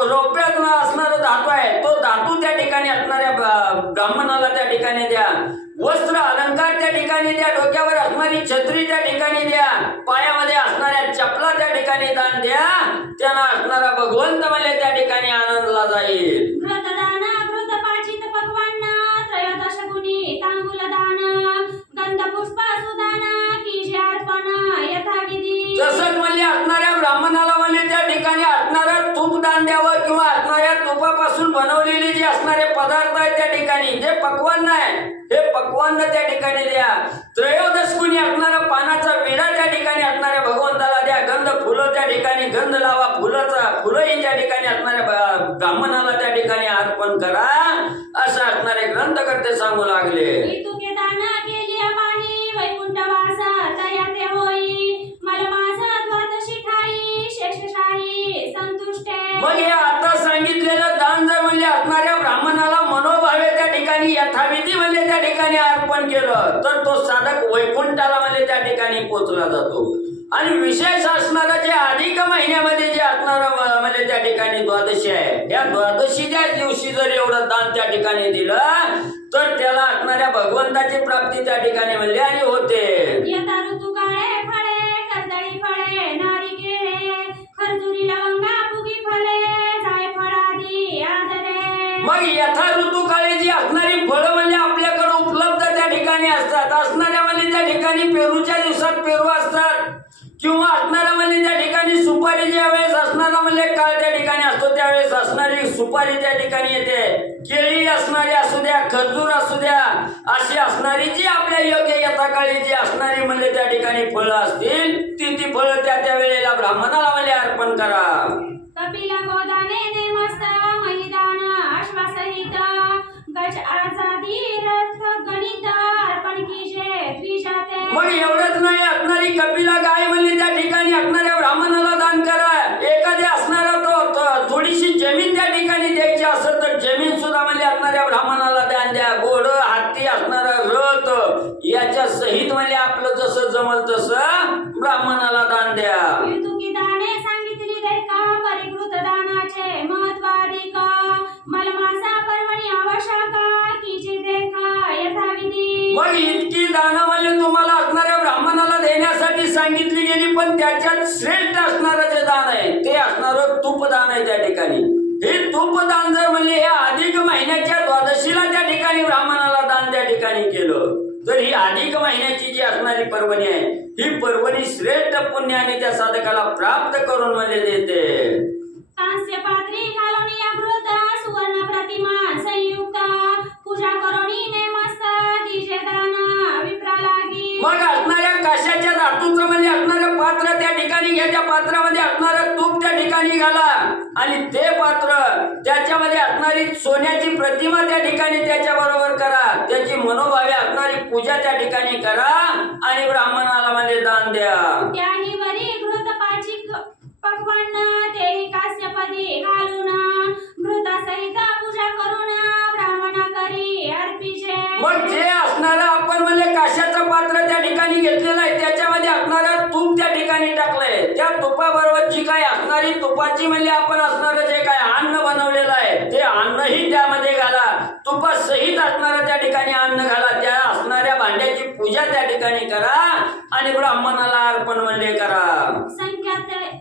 रौप्यात असणारा धातू आहे तो धातू त्या ठिकाणी असणाऱ्या ब्राह्मणाला त्या ठिकाणी द्या. वस्त्र अलंकार त्या ठिकाणी द्या, डोक्यावर असणारी छत्री त्या ठिकाणी द्या, पायामध्ये असणाऱ्या चपला त्या ठिकाणी दान द्या. त्यांना असणारा भगवंत म्हणजे त्या ठिकाणी आनंदला जाईल. घृतदान घृतपाचित पक्वान्न त्रयोदश गुणी तांबूलदान गंधपुष्प सुदान कीजे अर्पण यथाविधी. तसंच म्हणजे असणाऱ्या ब्राह्मणाला म्हणजे त्या ठिकाणी असणारं तूप दान द्यावं किंवा असणाऱ्या तुपापासून बनवलेले जे असणारे पदार्थ आहेत त्या ठिकाणी जे पक्वान्न आहे हे पक्वान्न त्या ठिकाणी द्या. त्रयोदश गुणी असणारं पानाचा विडा त्या ठिकाणी असणाऱ्या भगवंताला द्या. गंध फुलं त्या ठिकाणी गंध लावा, फुलंही त्या ठिकाणी असणाऱ्या ब्राह्मणाला त्या ठिकाणी अर्पण करा असं असणारे ग्रंथकर्ते सांगू लागले. इतुके दान केली पाही वैकुंठवास तया ते होई मलमास द्वादशी ठाई शेषशाही संतुष्टे. मग हे आता सांगितलेलं दान जर म्हणजे असणाऱ्या ब्राह्मणाला मनोभावे त्या ठिकाणी यथाविधी म्हणजे त्या ठिकाणी अर्पण केलं तर तो साधक वैकुंठाला म्हणजे त्या ठिकाणी पोचला जातो. आणि विशेष असणारं जे अधिक महिन्यामध्ये जे असणारं म्हणजे त्या ठिकाणी द्वादशी आहे, या द्वादशीच्या दिवशी जर एवढं दान त्या ठिकाणी दिलं तर त्याला असणाऱ्या भगवंताची प्राप्ती त्या ठिकाणी म्हणजे आणि होते. यथा ऋतू काळे फळे कर्दळी फळे नारिकेळे खरजुरी लवंगा फुगी फळे जायफळादी आदरे. मग यथा ऋतूकाळी जी असणारी फळं म्हणजे आपल्याकडे उपलब्ध त्या ठिकाणी असतात, असणाऱ्या म्हणजे त्या ठिकाणी पेरूच्या दिवसात पेरू असतात किंवा असणारा म्हणजे त्या ठिकाणी सुपारी ज्या वेळेस असणारा म्हणजे काळ त्या ठिकाणी असतो त्यावेळेस असणारी सुपारी त्या ठिकाणी येते. केळी असणारी असू द्या, खजूर असू द्या, अशी असणारी जी आपल्या योग्य यथाकाळी जी असणारी म्हणजे त्या ठिकाणी फळं असतील ती फळं त्या वेळेला ब्राह्मणाला म्हणजे अर्पण करा. कपिला गोदाने नेमस्त महिदान अश्वासहित गज आजादी रथ गणित अर्पण कीजे द्विजाते. मग एवढंच नाही, असणारी कपिला गाय म्हणजे त्या ठिकाणी असणाऱ्या ब्राह्मणाला दान करा. एखाद्या असणारा तो थोडीशी जमीन त्या ठिकाणी द्यायची असेल तर जमीन सुद्धा म्हणजे असणाऱ्या ब्राह्मणाला दान द्या. घोड हत्ती असणारा रथ याच्या सहित म्हणजे आपलं जसं जमल तसं ब्राह्मणाला दान द्या. युतुकी दाने सांगितली देका परिकृत दानाचे महत्वाधिक मलमासा पर्वणी आवश्यक कीचे देखा यथाविधी. मग इतकी दानं म्हणजे तुम्हाला असणाऱ्या ब्राह्मणाला देण्यासाठी सांगितली गेली, पण त्याच्यात श्रेष्ठ असणारं जे दान आहे ते असणारं तूपदान आहे त्या ठिकाणी. हे तूपदान जर म्हणजे या अधिक महिन्याच्या द्वादशीला त्या ठिकाणी ब्राह्मणाला दान त्या ठिकाणी केलं तर ही अधिक महिन्याची जी असणारी पर्वणी आहे ही पर्वणी श्रेष्ठ पुण्याने त्या साधकाला प्राप्त करून म्हणजे देते. कांस्य आणि ते पात्र त्याच्यामध्ये असणारी सोन्याची प्रतिमा त्या ठिकाणी त्याच्या बरोबर करा, त्याची मनोभावे असणारी पूजा त्या ठिकाणी करा आणि ब्राह्मणाला म्हणजे दान द्या. त्याही वरी घृतपाची पक्वान्न तेही कास्यपदी घालून घृतासहित पूजा करून ब्राह्मणा करी अर्पिजे. मग जे असणारं आपण म्हणजे काश्याचं पात्र त्या ठिकाणी घेतलेलं आहे त्याच्यामध्ये असणारं तूप त्या ठिकाणी टाकलंय, त्या तुपाबरोबर जी काय असणारी तुपाची म्हणजे आपण असणारं जे काय अन्न बनवलेलं आहे ते अन्नही त्यामध्ये घाला, तुपासहित असणारं त्या ठिकाणी अन्न घाला, त्या असणाऱ्या भांड्याची पूजा त्या ठिकाणी करा आणि ब्राह्मणाला अर्पण म्हणजे करा.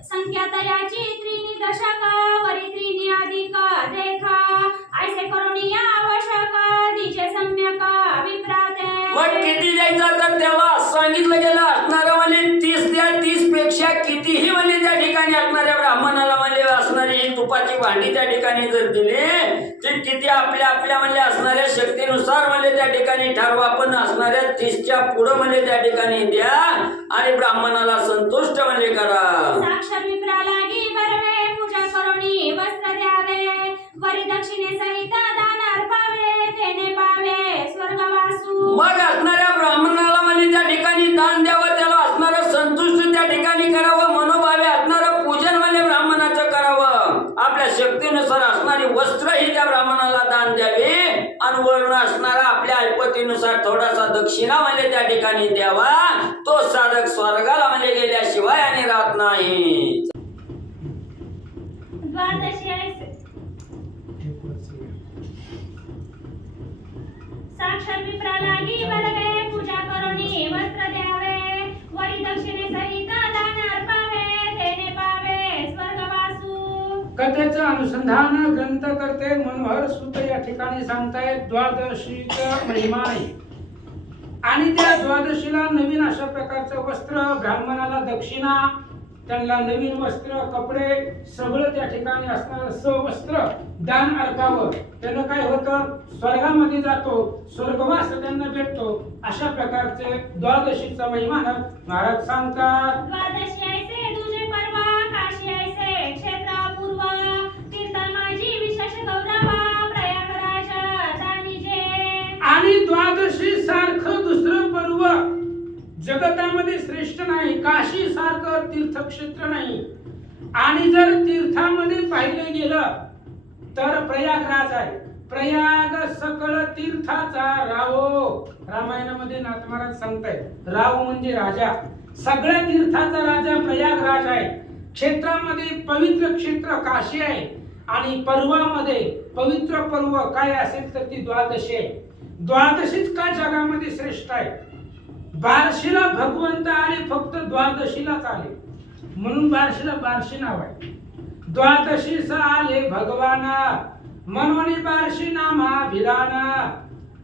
संख्यात याची त्रिणी दशका वरी त्रिणी अधिक देखा ऐसे करुणी आवश्यक दिजे सम्यक विप्राते. मग किती द्यायचं तर त्याला सांगितलं गेलं असणारं म्हणजे 30 द्या, 30 पेक्षा कितीही म्हणजे त्या ठिकाणी असणाऱ्या ब्राह्मणाला म्हणजे असणारी ही तुपाची भांडी त्या ठिकाणी जर दिली तर किती आपल्या आपल्या म्हणजे असणाऱ्या शक्तीनुसार म्हणजे त्या ठिकाणी ठरवा, पण असणाऱ्या 30च्या पुढं म्हणजे त्या ठिकाणी द्या आणि ब्राह्मणाला संतुष्ट म्हणजे करा. साक्ष विप्रा लागी बरवे पूजा करुणी वस्त्र द्यावे वरी दक्षिणे सहित दान अर्पावे तेने पावे स्वर्गवासू. मग असणाऱ्या ब्राह्मणाला म्हणजे त्या ठिकाणी दान द्यावं, त्याला असणारं संतुष्ट त्या ठिकाणी करावं, मनोभावे असणारं पूजन म्हणजे ब्राह्मणाचं करावं, आपल्या शक्तीनुसार असणारी वस्त्रही त्या ब्राह्मणाला दान द्यावे आणि वर्ण असणारा आपल्या ऐपतीनुसार थोडासा दक्षिणा म्हणजे त्या ठिकाणी द्यावा. तो साधक स्वर्गाला म्हणजे गेल्याशिवाय आणि राहत नाही. द्वादशी ऐसे साक्षात विप्रा लागी बरवे पूजा करुणी वस्त्र द्यावे वरी दक्षिणे सहित दान अर्पावे तेने पावे स्वर्गवासू. कथेचं अनुसंधान ग्रंथकर्ते मनोहर सूत या ठिकाणी सांगतायत द्वादशीचा महिमा आहे आणि त्या द्वादशीला नवीन अशा प्रकारचं वस्त्र, ब्राह्मणाला दक्षिणा, त्यांना नवीन वस्त्र, कपडे सगळं त्या ठिकाणी असणारं सवस्त्र दान अर्पावं. त्यानं काय होतं, स्वर्गामध्ये जातो, स्वर्गवास त्यांना भेटतो. अशा प्रकारचे द्वादशीचा महिमा महाराज सांगतात. द्वादशी ऐसे तुझे पर्व काशी ऐसे क्षेत्र पूर्व तीर्थ माझी विशेष गौरव प्रयागराज दानिजे. आणि द्वादशी सारखं दुसरं पर्व जगतामध्ये श्रेष्ठ नाही, काशी सारखं तीर्थक्षेत्र नाही. आणि जर तीर्थामध्ये पाहिलं गेलं तर प्रयागराज आहे. प्रयाग सकळ तीर्थाचा रावो. रामायणामध्ये नाथ महाराज सांगतायत राव म्हणजे राजा, सगळ्या तीर्थाचा राजा प्रयागराज आहे. क्षेत्रामध्ये पवित्र क्षेत्र काशी आहे आणि पर्वामध्ये पवित्र पर्व काय असेल तर ती द्वादशी आहे. द्वादशीच का जगामध्ये श्रेष्ठ आहे. बार्शीला भगवंत आले फक्त द्वादशीलाच आले म्हणून बार्शीला बार्शी नाव आहे. द्वादशीस आले भगवाना मनोनी बार्शी नामाभिधान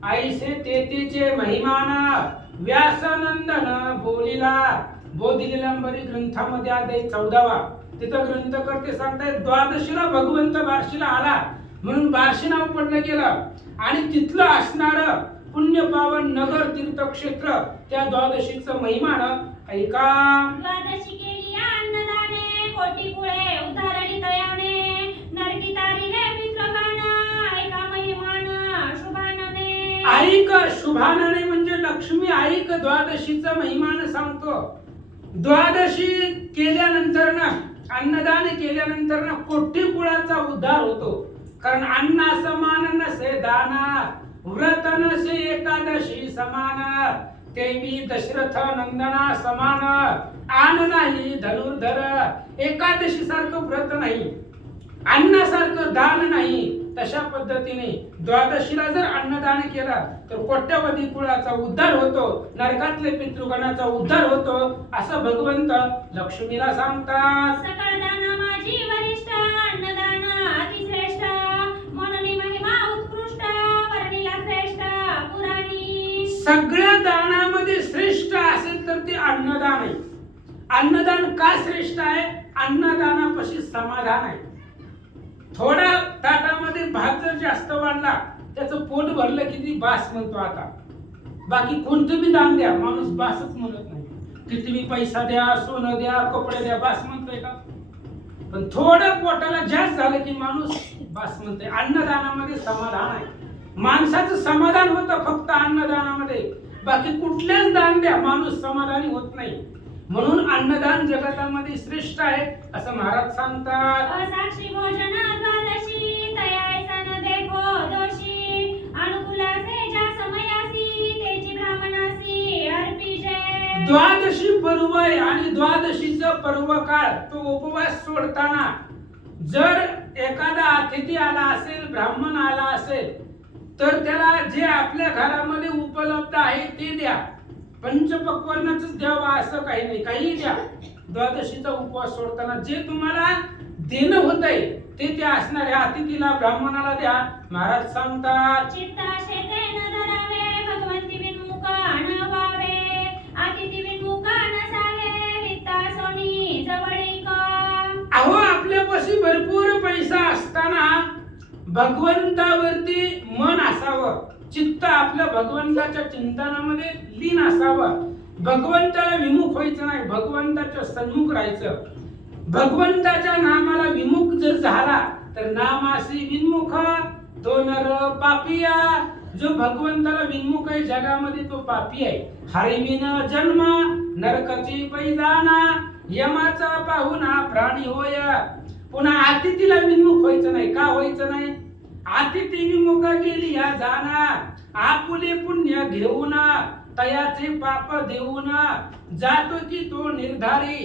ऐसे तेतीचे महिमाना व्यासनंदन बोलिला. बोधिलीलांबरी ग्रंथामध्ये आदय 14वा तिथं ग्रंथ करते सांगतायत द्वादशीला भगवंत बार्शीला आला म्हणून बार्शी नाव पडलं गेलं आणि तिथलं असणारं पुण्य पावन नगर तीर्थक्षेत्र त्या द्वादशीचं महिमान ऐका. द्वादशी केली अन्नदाने कोटी कुळे उदाहरणी तयाने नरकी तारिले पितृगाना ऐका महिमान शुभानने. ऐक शुभानने म्हणजे लक्ष्मी ऐक द्वादशीचा महिमान सांगतो. द्वादशी केल्यानंतर ना अन्नदान केल्यानंतर ना कोटी कुळाचा उद्धार होतो. कारण अन्ना समान नसे दाना व्रत नसे एकादशी समान तेवी दशरथ नंदना समान आन नाही धनुर्धर. एकादशी सारखं व्रत नाही, अन्नासारखं दान नाही. तशा पद्धतीने द्वादशीला जर अन्नदान केला तर कोट्यवधी कुळाचा उद्धार होतो, नरकातले पितृगणाचा उद्धार होतो असं भगवंत लक्ष्मीला सांगतात. सकळ दान माझी वरिष्ठ अन्नदान अतिश्रेष्ठ मननी महिमा उत्कृष्ट वर्णिला श्रेष्ठ पुराणी. सगळ्या दानामध्ये श्रेष्ठ असेल तर ते अन्नदान आहे. अन्नदान का श्रेष्ठ आहे. अन्नदानापाशी समाधान आहे. थोडा ताटामध्ये भात जर जास्त वाढला त्याचं पोट भरलं की ती बास म्हणतो. आता बाकी कोणतं बी दान द्या माणूस बासच म्हणत नाही. किती पैसा द्या, सोनं द्या, कपडे द्या, बास म्हणतोय का. पण थोडं पोटाला जास्त तरी माणूस बस म्हणते. अन्नदानामध्ये समाधान आहे. माणसाचं समाधान होतं फक्त अन्नदानामध्ये. बाकी कुठलेच दान द्या माणूस समाधानी होत नाही. म्हणून अन्नदान जगतामध्ये श्रेष्ठ आहे असं महाराज सांगतात. असाक्षी भोजन द्वादशी तयायसा न देखो दोषी अनुकूलासे ज्या समयासी तेची ब्राह्मणासी अर्पिजे. द्वादशी पर्व आहे आणि द्वादशीचं पर्व काळ तो उपवास सोडताना जर एखादा अतिथी आला असेल, ब्राह्मण आला असेल, तर त्याला जे आपल्या घरामध्ये उपलब्ध आहे ते द्या. पंचपक्वान्नच द्यावा असं काही नाही, काही द्या. द्वादशीचा उपवास सोडताना जे तुम्हाला देणं होतंय ते त्या असणाऱ्या अतिथीला, ब्राह्मणाला द्या. महाराज सांगतात चित्ताशे ते न धरावे भगवंती विन्मुख न व्हावे अतिथी विन्मुख नसावे वित्ता सोनी जवळीक. अहो आपल्यापाशी भरपूर पैसा असताना भगवंतावरती मन असावं, चित्त आपल्या भगवंताच्या चिंतनामध्ये लीन असावं. भगवंताला विमुख व्हायचं नाही, भगवंताच्या सन्मुख राहायचं. भगवंताच्या नामाला विमुख जर झाला तर नामासी विन्मुख तो नर पापिया. जो भगवंताला विन्मुख आहे जगामध्ये तो पापी आहे. हरिविन जन्म नरकाची पैजाना यमाचा पाहुणा प्राणी होय. पुन्हा अतिथीला विन्मुख व्हायचं नाही. का व्हायचं नाही? अतिथी विमुख गेली या जाना आपुले पुण्य घेऊन तयाचे पाप देऊन जातो की तो निर्धारी.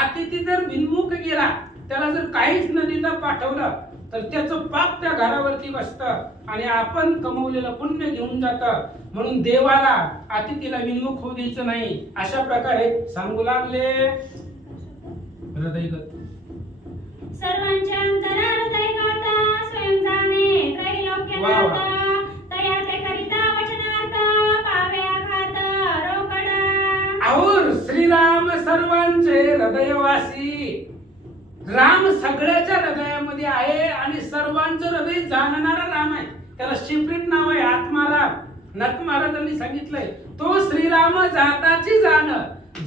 अतिथी जर विन्मुख गेला, त्याला जर काहीच न देता पाठवलं तर त्याचं पाप त्या घरावरती बसतं आणि आपण कमवलेलं पुण्य घेऊन जातं. म्हणून देवाला अतिथीला विन्मुख होऊ द्यायचं नाही. अशा प्रकारे सांगू लागले. हृदयगत सर्वांच्या अंतराहृदय गाता स्वयं जाणे त्रैलोक्यनाथ तयाचे करिता वचनार्थ पावे आघात रोकडा. और श्रीराम सर्वांचे हृदयवासी. राम सगळ्याच्या हृदयामध्ये आहे आणि सर्वांचं हृदय जाणणारा राम आहे. त्याला सेपरेट नाव आहे आत्माराम. नाथ महाराजांनी सांगितलंय तो श्रीराम जाताची जाण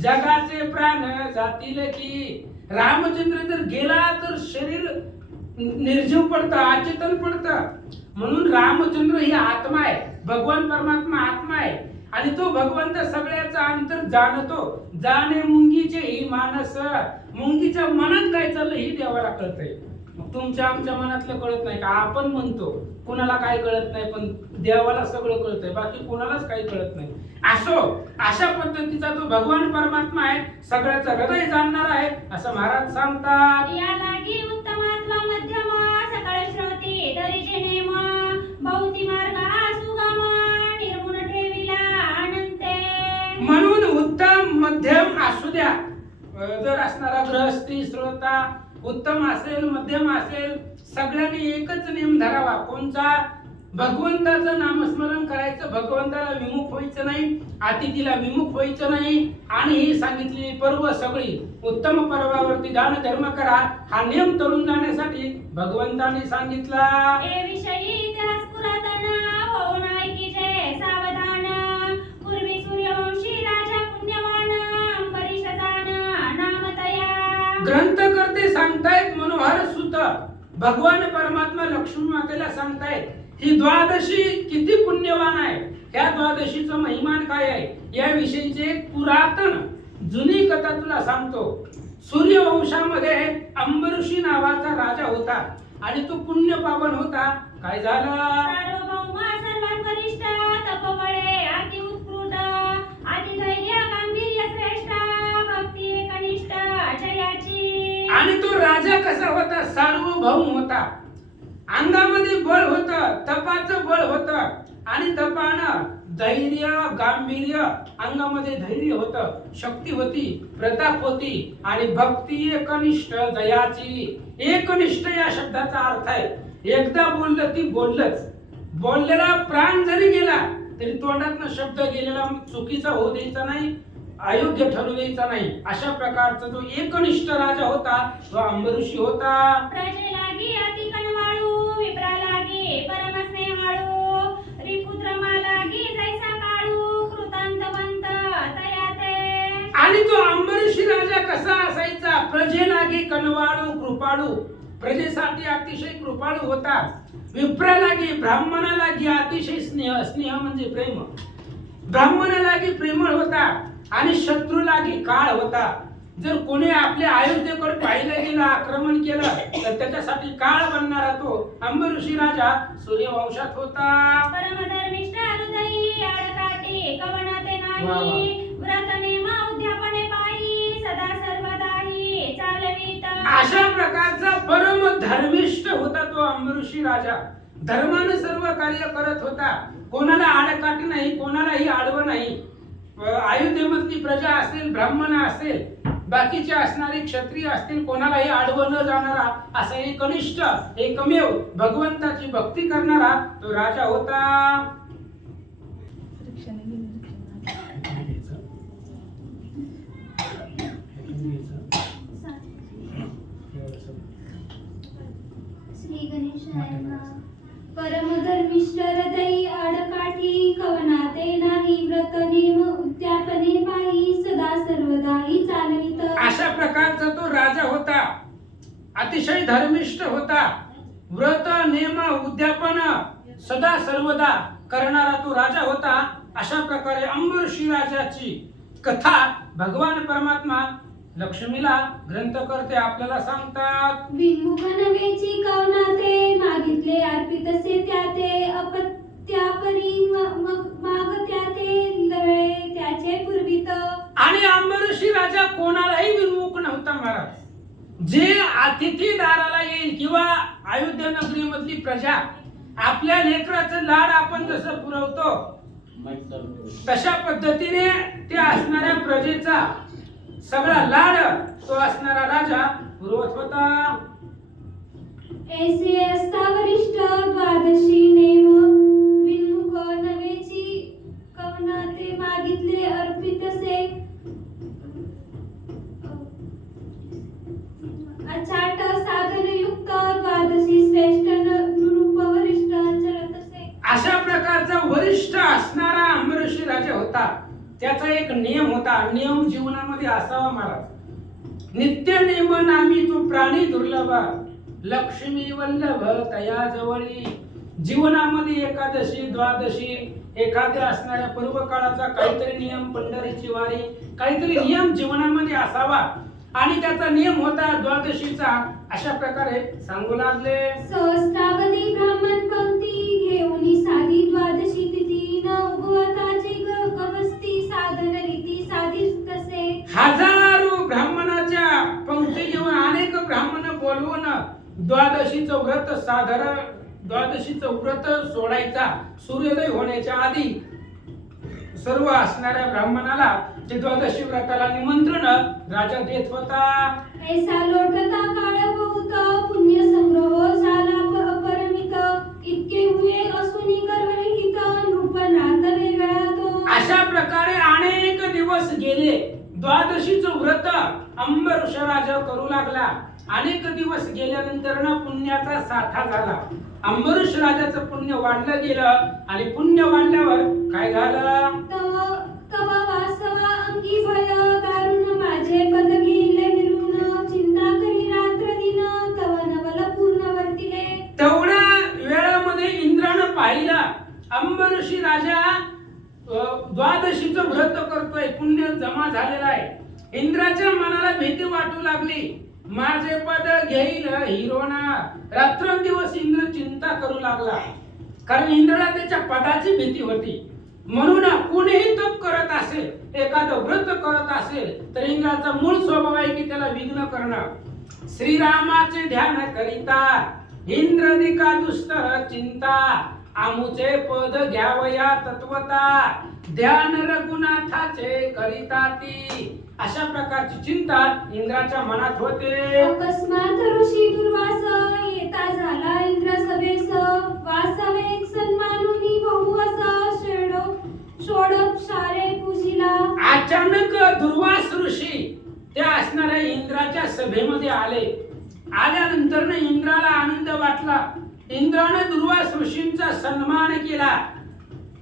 जगाचे प्राण जातील की. रामचंद्र जर गेला तर शरीर निर्जीव पडतं, अचेतन पडतं. म्हणून रामचंद्र ही आत्मा आहे, भगवान परमात्मा आत्मा आहे आणि तो भगवंत सगळ्याचा अंतर जाणतो. जाणे मुंगीचे ही मानस. मुंगीच्या मनात काय चाललं ही देवाला कळतंय. तुमच्या आमच्या मनातलं कळत नाही का? आपण म्हणतो कुणाला काय कळत नाही, पण देवाला सगळं कळतंय, बाकी कुणालाच काही कळत नाही. असो अशा पद्धतीचा तो भगवान परमात्मा आहे, सगळ्याचं हृदय जाणणार आहे असं महाराज सांगतात. या लागी उत्तमात्वा मध्यमा सकळ श्रोती दरीचे नेम भौती मार्ग सुगम निर्गुण ठेविला अनंते. म्हणून उत्तम मध्यम असू द्या. जर असणारा गृहस्थी श्रोता उत्तम असेल, मध्यम असेल, सगळ्यांनी एकच नियम धरावा. कोणता? भगवंताचं नामस्मरण करायचं, भगवंताला विमुख व्हायचं नाही, अतिथीला विमुख व्हायचं नाही. आणि ही सांगितलेली पर्व सगळी उत्तम पर्वावरती दान धर्म करा. हा नियम तरुण जाण्यासाठी भगवंताने सांगितला. हे विषयी इतिहास पुरातन होऊन ऐकीचे सावधान पूर्वी सूर्यवंशी राजा पुण्यवान अंबरीश जाण नामतया. ग्रंथकर्ते सांगतायत मनोहर सुत भगवान परमात्मा लक्ष्मी मातेला सांगतायत ही द्वादशी किती पुण्यवान आहे, ह्या द्वादशीचं महिमान काय आहे याविषयीचे एक पुरातन जुनी कथा तुला सांगतो. सूर्यवंशामध्ये अंबरीशी नावाचा राजा होता आणि तो पुण्य पावन होता. काय झालं? सार्वभौम सर्वात वरिष्ठ तपबळे अति उत्कृष्ट अति धैर्य गांभीर्य श्रेष्ठ भक्ती एकनिष्ठ जयाची. आणि तो राजा कसा होता? सार्वभौम होता. अंगामध्ये बळ होतं, तपाचं बळ होतं आणि तपानं धैर्य गांभीर्य, अंगामध्ये धैर्य होतं, शक्ती होती, प्रताप होती आणि भक्ती एकनिष्ठ दयाची. एकनिष्ठ या शब्दाचा अर्थ आहे एकदा बोललं ती बोललंच. बोललेला प्राण जरी गेला तरी तोंडातनं शब्द गेलेला चुकीचा होऊ द्यायचा नाही, अयोग्य ठरू द्यायचा नाही. अशा प्रकारचा जो एकनिष्ठ राजा होता तो अंबरीशी होता. प्रजेलागी अति कणवाळू विप्रालागी परम स्नेहाळू रिपुद्रमालागी जैसा काळू कृतांतवंत तयाते. आणि तो अंबरीशी राजा कसा असायचा? प्रजेलागी कणवाळू कृपाळू. प्रजेसाठी अतिशय कृपाळू होता. विप्रालागी ब्राह्मणालागी अतिशय स्नेह, स्नेह म्हणजे प्रेम, ब्राह्मणालागी प्रेमळ होता आणि शत्रूलागी काळ होता. जर कोणी आपल्या अयोध्येकडे पाहिलं गेलं, आक्रमण केलं तर त्याच्यासाठी काळ बनणारा तो अंबऋषी राजा सूर्यवंशात होता. परमधर्मिष्ठ हृदयी आडकाठी कवनाते नाही, व्रत नेम उद्यापने पायी सदा सर्वदाही चालवीत. अशा प्रकारचा परम धर्मिष्ठ होता तो अंबऋषी राजा. धर्माने सर्व कार्य करत होता. कोणाला आडकाठी नाही, कोणालाही आडवं नाही. अयोध्येमधली प्रजा असेल, ब्राह्मण असेल, बाकीचे असणारे क्षत्रिय असतील, कोणालाही आडवं न जाणारा असा एक कनिष्ठ, एकमेव भगवंताची भक्ती करणारा तो राजा होता. श्री गणेशाय नमः. परमधर्मिष्ठ हृदयी आडकाठी कवनाते नाही, व्रत नेम उद्यापने पायी सदा सर्वदाही चालवित. अशा प्रकारचा तो राजा होता. अतिशय धर्मिष्ठ होता. व्रत नेम उद्यापन सदा सर्वदा करणारा तो राजा होता. अशा प्रकारे अंबऋषी राजाची कथा भगवान परमात्मा लक्ष्मीला ग्रंथकर्ते आपल्याला सांगतात. विमुख नवेची कवनाते मागितले अर्पितसे त्याते, अपत्यापरी मागत्या ते लळे त्याचे पूर्वित. आणि अंबऋषी राजा कोणालाही विमुख नव्हता महाराज. जे अतिथी दाराला येईल किंवा अयोध्या नगरी मधली प्रजा, आपल्या लेकराचं लाड आपण जसं पुरवतो तशा पद्धतीने ते असणाऱ्या प्रजेचा सगळा लाड तो असणारा राजा पुरवत होता. ऐसे असता वरिष्ठ द्वादशी नेम, विमुख नवेची कवनाते मागितले अर्पितसे, अचाट साधन युक्त द्वादशी श्रेष्ठ नृप वरिष्ठ चरतसे. अशा प्रकारचा वरिष्ठ असणारा अंबरीष राजा होता. त्याचा एक नियम होता. नियम जीवनामध्ये असावा महाराज. नित्य नेम नामी तो प्राणी दुर्लभ, लक्ष्मी वल्लभ तया जवळी. जीवनामध्ये एकादशी, द्वादशी, एखाद्या असणाऱ्या पर्व काळाचा काहीतरी नियम, पंढरीची वारी, काहीतरी नियम जीवनामध्ये असावा. आणि त्याचा नियम होता द्वादशीचा. अशा प्रकारे सांगू लागले. सहस्रावधी ब्राह्मण पंक्ती घेऊन साधी द्वादशी तिथी, न उगवताची गवस्ती साधन रीती साधित तसे. हजारो ब्राह्मणाच्या पंक्ती घेऊन अनेक ब्राह्मण बोलवून द्वादशीचं व्रत साधारण द्वादशीचं व्रत सोडायचा. सूर्योदय होण्याच्या आधी सर्व असणाऱ्या ब्राह्मणाला ते द्वादशी व्रताला निमंत्रण राजा देत होता. ऐसा लोटता काळ बहुत पुण्य संग्रह झाला अपरमित, इतके हुए असुनी गर्वरहित नृपनाथ वेगळा तो. अशा प्रकारे अनेक दिवस गेले. द्वादशीचं व्रत अंबरीष राजा करू लागला. अनेक दिवस गेल्यानंतर ना पुण्याचा साठा झाला. अंबरीष राजाचं पुण्य वाढलं गेलं आणि पुण्य वाढल्यावर काय झालं. तव वासवा अंगी भय दारुण माझे पद घेले निरुण, चिंता करी रात्र दिन तव नवल पूर्ण वर्तिले. तेवढ्या वेळामध्ये इंद्रानं पाहिलं अंबरीषी राजा द्वादशीचं व्रत करतोय, पुण्य जमा झालेला आहे. इंद्राच्या मनाला भीती वाटू लागली. माझे पद घेईल हिरोना. रात्रंदिवस इंद्र चिंता करू लागला. कारण इंद्राला त्याच्या पदाची भीती होती. म्हणून कोणीही तप करत असेल, एखादं व्रत करत असेल तर इंद्राचा मूळ स्वभाव आहे की त्याला विघ्न करणं. श्रीरामाचे ध्यान करिता इंद्रदिका दुस्तर चिंता, आमुचे पद घ्यावया तत्वता, ध्यान रघुनाथाचे करिता ती. अशा प्रकारची चिंता इंद्राच्या मनात होते. अकस्मात ऋषी दुर्वास येता झाला इंद्र सभेस, वासवे सन्मानुनी बहुवस षोडप सारे पूजिला. अचानक दुर्वास ऋषी त्या असणाऱ्या इंद्राच्या सभेमध्ये आले. आल्यानंतर इंद्राला आनंद वाटला. इंद्राने दुर्वास ऋषींचा सन्मान केला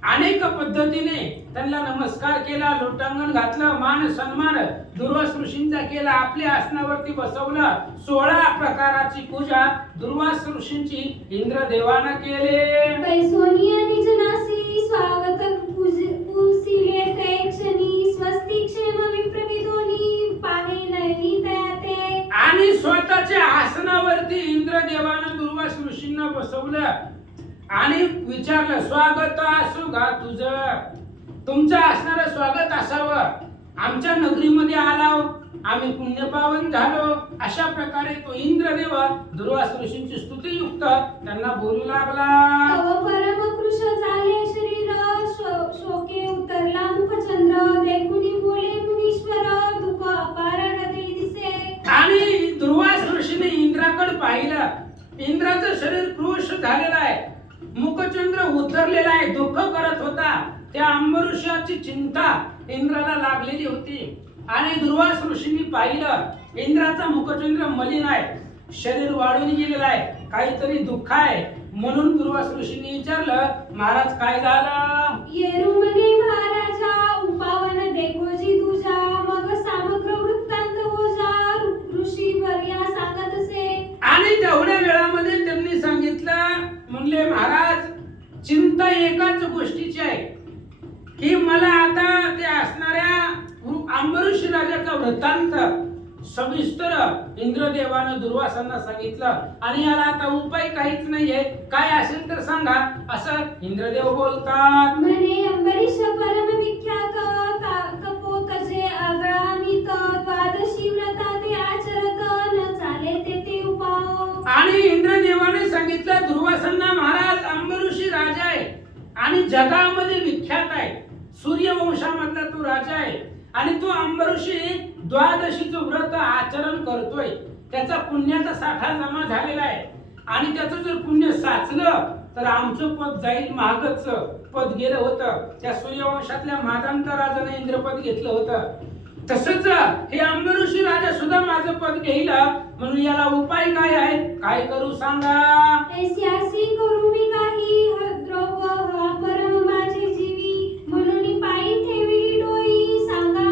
अनेक पद्धतीने त्यांना नमस्कार केला, लोटांगण घातलं, मान सन्मान दुर्वास ऋषींचा केला, आपल्या आसनावरती बसवलं. 16 प्रकाराची पूजा दुर्वास ऋषींची इंद्रदेवानं केले. पैसोनिया निजनासी स्वागत पुसिले ते क्षणी स्वस्ति क्षेम विप्रविदोनी पाहे नयनी तयाते. आणि स्वतःच्या आसनावरती इंद्रदेवानं दुर्वास ऋषींना बसवलं आणि विचारलं, स्वागत असो का तुझं, तुमचं असणारं स्वागत असावं, आमच्या नगरीमध्ये आलाव, आम्ही पुण्यपावन झालो. अशा प्रकारे तो इंद्रदेव दुर्वास ऋषींची स्तुतीयुक्त त्यांना बोलू लागला. तव परम कृश झाले शरीर शोके उतरला मुखचंद्र देखुनी बोले मुनीश्वर दुःख अपार हृदय दिसे. आणि दुर्वास ऋषीने इंद्राकडे पाहिलं. इंद्राचं शरीर कृश झालेलं आहे, मुखचंद्र उतरलेला आहे, दुःख करत होता. त्या अंबऋषाची चिंता इंद्राला लागलेली होती. आणि दुर्वास ऋषींनी पाहिलं इंद्राचा मुखचंद्र मलिन आहे, शरीर वाढून गेलेलं आहे, काहीतरी दुःख आहे. म्हणून दुर्वास ऋषींनी विचारलं, महाराज काय झालं? येरुमने महाराजा उपावन देखोजी तुझा मग सामग्र वृत्तांत ओझा ऋषी वर्या सांगत असे. आणि तेवढ्या वेळामध्ये त्यांनी सांगितलं, म्हणले महाराज चिंता एकाच गोष्टीची आहे की मला आता ते असणाऱ्या अंबरीष राजाचा वृत्तांत सविस्तर इंद्रदेवानं दुर्वासांना सांगितलं आणि याला आता उपाय काहीच नाहीये, काय असेल तर सांगा, असं इंद्रदेव बोलतात. म्हणे अंबरीश परम विख्यात कपोतचे अगळामित द्वादशी व्रता ते आचरत न चाले ते उपाव. आणि इंद्रदेवाने सांगितलं दुर्वासांना, महाराज अंबरीषी राजा आहे आणि जगामध्ये विख्यात आहे, सूर्यवंशामधला तो राजा आहे आणि तो अंबरीषी द्वादशीचं व्रत आचरण करतोय. त्याचा पुण्याचा साठा जमा झालेला आहे आणि त्याचं जर पुण्य साचलं तर आमचं पद जाईल, महागच पद गेलं होतं. त्या सूर्यवंशातल्या मादांत राजाने इंद्रपद घेतलं होतं. तसंच हे अंबरीषी राजा सुद्धा माझं पद घेईल, म्हणून याला उपाय काय आहे, काय करू सांगा. ऐसियासी करू मी काही द्रव हा परम माझे जीवी म्हणून पायी ठेवी डोई सांगा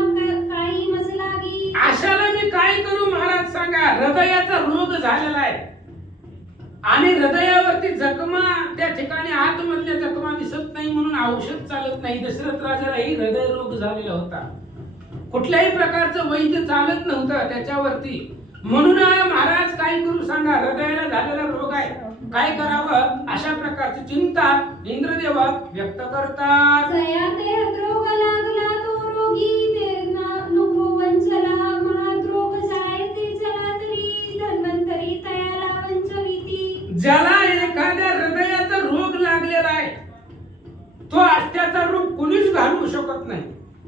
काही मज लागी. अशाला मी काय करू महाराज सांगा. हृदयाचा रोग झालेला आहे आणि हृदयावरती जखमा, त्या ठिकाणी आतमधल्या जखमा दिसत नाही म्हणून औषध चालत नाही. दशरथ राजालाही हृदय रोग झालेला होता, कुठल्याही प्रकारचं वैद्य चालत नव्हतं त्याच्यावरती. म्हणून महाराज काय करू सांगा, हृदयाला झालेला रोग आहे, काय करावं, अशा प्रकारची चिंता इंद्रदेव व्यक्त करतात. जया ते हृद्रोग लागला तो रोगी ते नको वंचला महाद्रोग जाय ते चला तरी धन्वंतरी तयाला वंचविती. ज्याला एखाद्या हृदयाचा रोग लागलेला आहे तो त्याचा रोग कुणीच घालवू शकत नाही.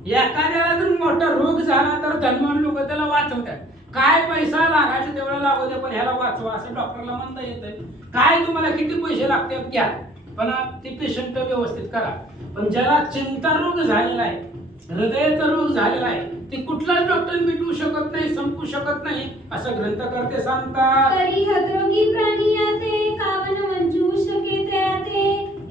एखाद्याला जर मोठा रोग झाला तर धनवान लोक त्याला वाचवतात, काय पैसा लागायचा तेवढा लागू दे पण ह्याला वाचवा असं डॉक्टरला म्हणता येतंय. काय तुम्हाला किती पैसे लागतात घ्या, पण ते पेशंट व्यवस्थित करा. पण ज्याला चिंता रोग झालेला आहे, हृदयाचा रोग झालेला आहे, ते कुठलाच डॉक्टर मिटवू शकत नाही, संपू शकत नाही, असं ग्रंथकर्ते सांगतात. तरी हृद्रोगी प्राणी याते कावन मंजू शके त्याते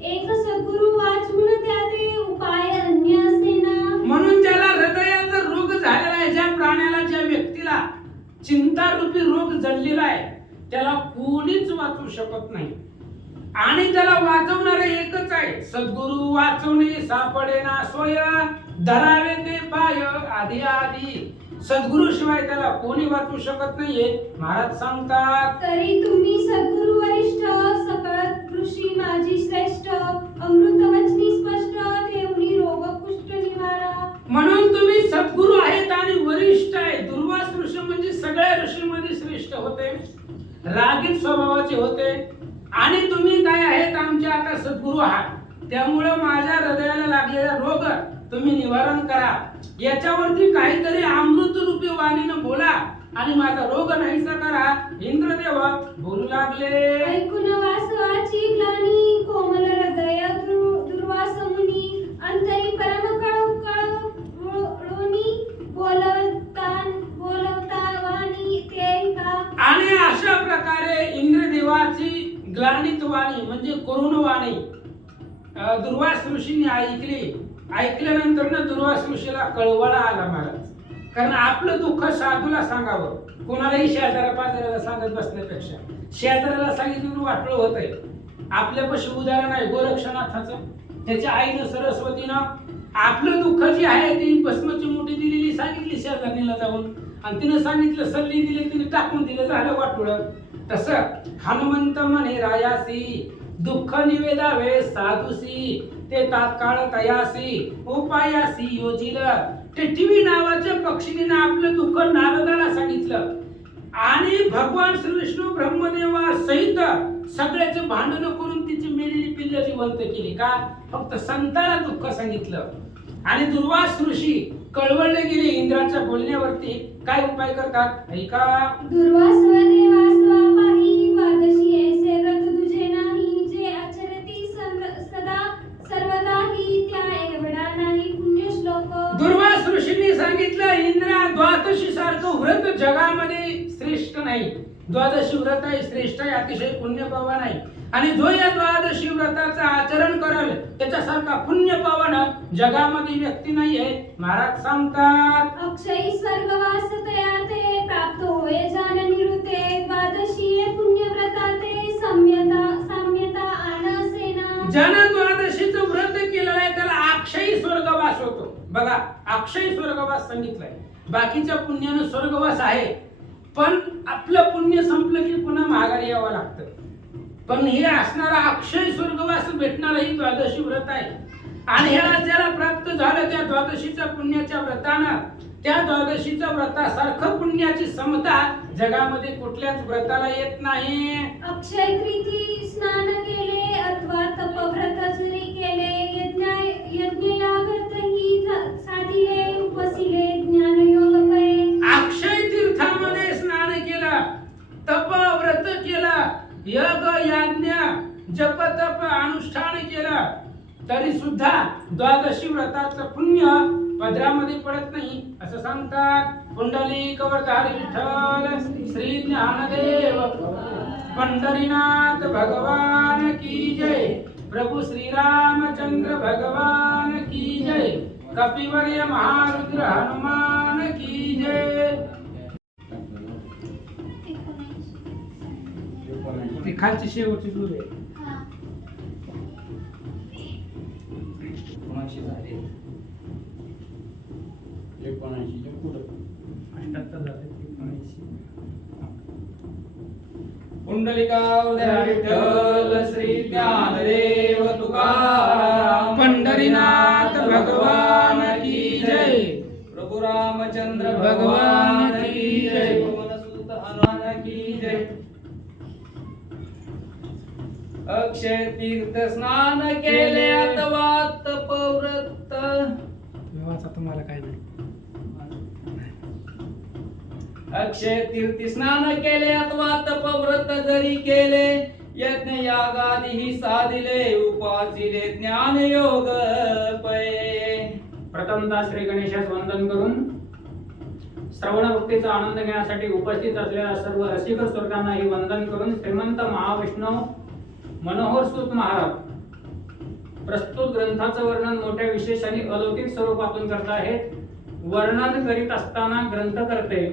एक सद्गुरु वाचून त्याते उपाय अन्य असेना. म्हणून ज्याला हृदयाचा रोग झालेला आहे, ज्या प्राण्याला, ज्या व्यक्तीला चिंता रूपी रोग जडलेला आहे, त्याला कोणीच वाचू शकत नाही. आणि त्याला वाचवणारे एकच आहे, सद्गुरु वाचवणे सापडेना सोय धरावे ते पाय आधी आधी. सद्गुरु शिवाय त्याला कोणी वाचू शकत नाहीये महाराज सांगतात. तरी तुम्ही सद्गुरु वरिष्ठ सकळ ऋषी माझी श्रेष्ठ अमृत वचनी स्पष्ट देवनी रोग कुष्ठ निवारा. म्हणून तुम्ही सद्गुरु आहेत आणि वरिष्ठ आहे. दुर्वास ऋषी म्हणजे सगळ्या ऋषीमध्ये श्रेष्ठ होते, रागीत स्वभावाचे होते आणि तुम्ही काय आहेत, आमचे आता सद्गुरु आहात. त्यामुळे माझ्या हृदयाला लागलेला रोग तुम्ही निवारण करा, याच्यावरती काहीतरी अमृत रूपी वाणीनं बोला आणि माझा रोग नाहीसा करा. इंद्रदेव बोलू लागले. ऐकून वासवाची ग्लानी कोमल हृदय दुर्वास मुनी अंतरी परम कळवळोनी बोलवता वाणी ते का. आणि अशा प्रकारे इंद्रदेवाची ग्लानित वाणी म्हणजे करुण वाणी दुर्वास ऋषींनी ऐकल्यानंतर ना दुर्वास ऋषीला कळवळा आला महाराज. कारण आपलं दुःख साधूला सांगावं, कोणालाही शेजारा पाजाराला सांगत बसण्यापेक्षा. शेजाऱ्याला सांगितलं वाटलं होत आहे. आपल्यापाशी उदाहरण आहे गोरक्षनाथाचं. त्याच्या आईनं सरस्वतीनं आपलं दुःख जे आहे ती भस्माची मोठी दिलेली सांगितली शेजारणीला जाऊन, आणि तिनं सांगितलं सल्ली दिली, तिने टाकून दिलं, झालं वाटोळं. तसं हनुमंत म्हणे रायासी दुःख निवेदावे साधूसी, ते तात्काळ तयासी उपायासी योजिल. टिटवी नावाच्या पक्षीने आपलं दुःख नारदाला सांगितलं, आणि भगवान श्री विष्णू ब्रह्मदेवा सहित सगळ्याचं भांडण करून तिची मेलेली पिल्ल जिवंत केली. का? फक्त संताला दुःख सांगितलं. आणि दुर्वास ऋषी कळवळले गेले इंद्राच्या बोलण्यावरती. काय उपाय करतात ऐका. दुर्वास देवा स्वापाही द्वादशी ऐसे व्रत तुझे नाही, जे आचरती सदा सर्वदाही त्या एवढा नाही पुण्य श्लोक. दुर्वास ऋषींनी सांगितलं इंद्रा द्वादशी सारखं व्रत जगामध्ये श्रेष्ठ नाही. द्वादशी व्रत आहे श्रेष्ठ आहे, अतिशय पुण्य पावन आहे. आणि जो या द्वादशी व्रताचं आचरण करेल त्याच्यासारखा पुण्य पावन जगामध्ये व्यक्ती नाही आहे. महाराज सांगतात अक्षयी स्वर्गवास तया ते प्राप्त होय जान निरुते, द्वादशी पुण्य व्रताते साम्यता आनसेना. ज्यानं द्वादशीचं व्रत केलेलं आहे त्याला अक्षयी स्वर्गवास होतो. बघा अक्षयी स्वर्गवास सांगितलंय. बाकीच्या पुण्यानं स्वर्गवास आहे, पण आपलं पुण्य संपलं की पुन्हा माघारी यावं लागतं. पण हे असणारा अक्षय स्वर्गवास भेटणारही द्वादशी व्रत आहे. आणि ह्याला ज्याला प्राप्त झालं त्या द्वादशीच्या पुण्याच्या व्रतानं, त्या द्वादशीच्या व्रतासारखं पुण्याची समता जगामध्ये कुठल्याच व्रताला येत नाही. अक्षय तृतीय स्नान केले अथवा तपव्रत जरी केले, यज्ञयागतही साधिले उपसिले ज्ञानयोग पै. अक्षय तीर्थामध्ये स्नान केलं, तप व्रत केलं, यज्ञ याज्ञ जप तप अनुष्ठान केलं, तरी सुद्धा द्वादशी व्रताचं पुण्य पदरामध्ये पडत नाही असं सांगतात. कुंडली कवरधारी विठ्ठल श्री ज्ञानदेव पंढरीनाथ भगवान की जय. प्रभु श्री रामचंद्र भगवान की जय. कपिवर्य महारुद्र हनुमान की जय. ती खालची शेवटची जोड आहे. पुंडलिकावरधारी विठ्ठल श्री ज्ञानदेव तुकाराम पंढरीनाथ भगवान की जय. प्रभु रामचंद्र भगवान की जय. पवनसुत हनुमान की जय. अक्षय तीर्थ स्नान केले अथवा तपव्रत. तुम्हाला काय नाही. अक्षय तीर्थी स्नान केले अथवा तपव्रत जरी केले, यज्ञ यागादिही साधिले उपासिले ज्ञान योग पै. प्रथमतः श्री गणेशास वंदन करून श्रवण भक्तीचा आनंद घेण्यासाठी उपस्थित असलेल्या सर्व रसिक स्वर्गांनाही वंदन करून श्रीमंत महाविष्णू मनोहर सूत महाराज प्रस्तुत ग्रंथाचं वर्णन मोठ्या विशेष आणि अलौकिक स्वरूपातून करत आहेत. वर्णन करीत असताना ग्रंथकर्ते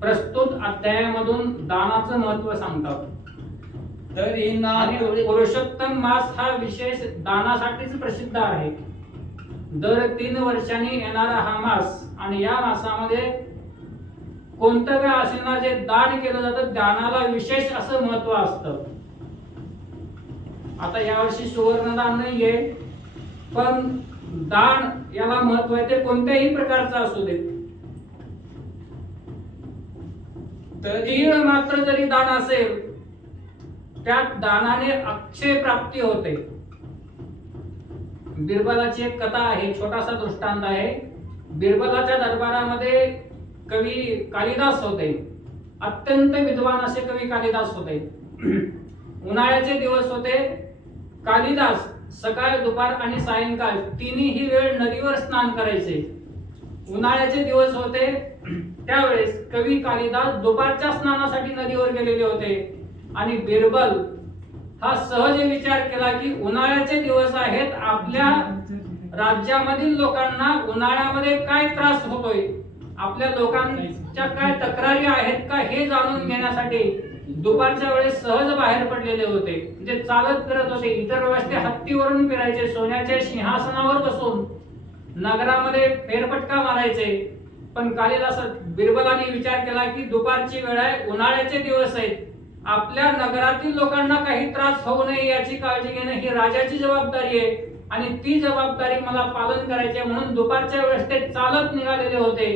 प्रस्तुत अध्यायामधून दानाचं महत्व सांगतात. तरी आणि पुरुषोत्तम मास हा विशेष दानासाठीच प्रसिद्ध आहे. दर 3 वर्षांनी येणारा हा मास, आणि या मासामध्ये कोणतं काय असेल ना जे दान केलं जातं दानाला विशेष असं महत्व असतं. आता यावर्षी सुवर्णदान नाहीये, पण दान याला महत्व आहे. ते कोणत्याही प्रकारचं असू दे. तीळ मात्र जरी दान असेल त्यात दानाने अक्षय प्राप्ती होते. बिरबलाची एक कथा आहे, छोटासा दृष्टांत आहे. बिरबलाच्या दरबारामध्ये कवी कालिदास होते. अत्यंत विद्वान असे कवी कालिदास होते. उन्हाळ्याचे दिवस होते. कालिदास सकाळ दुपार आणि सायंकाळ तिन्ही वेळ नदीवर स्नान करायचे. उन्हाळ्याचे दिवस होते त्यावेळेस कवी कालिदास दुपारच्या स्नानासाठी नदीवर गेलेले होते, आणि बिरबल हा सहज विचार केला की उन्हाळ्याचे दिवस आहेत, आपल्या राज्यामधील लोकांना उन्हाळ्यामध्ये काय त्रास होतोय, आपल्या लोकांच्या काय तक्रारी आहेत का हे जाणून घेण्यासाठी दुपारच्या वेळेस सहज बाहेर पडलेले होते. म्हणजे चालत फिरत होते. इतर वेळेस ते हत्तीवरून फिरायचे, सोन्याच्या सिंहासनावर बसून नगरामध्ये फेरफटका मारायचे. पण कालिदास बिरबलाने विचार केला की दुपारची वेळ आहे, उन्हाळ्याचे दिवस आहेत, आपल्या नगरातील लोकांना काही त्रास होऊ नये याची काळजी घेणं ही राजाची जबाबदारी आहे आणि ती जबाबदारी मला पालन करायची आहे. म्हणून दुपारच्या वेळेस ते चालत निघालेले होते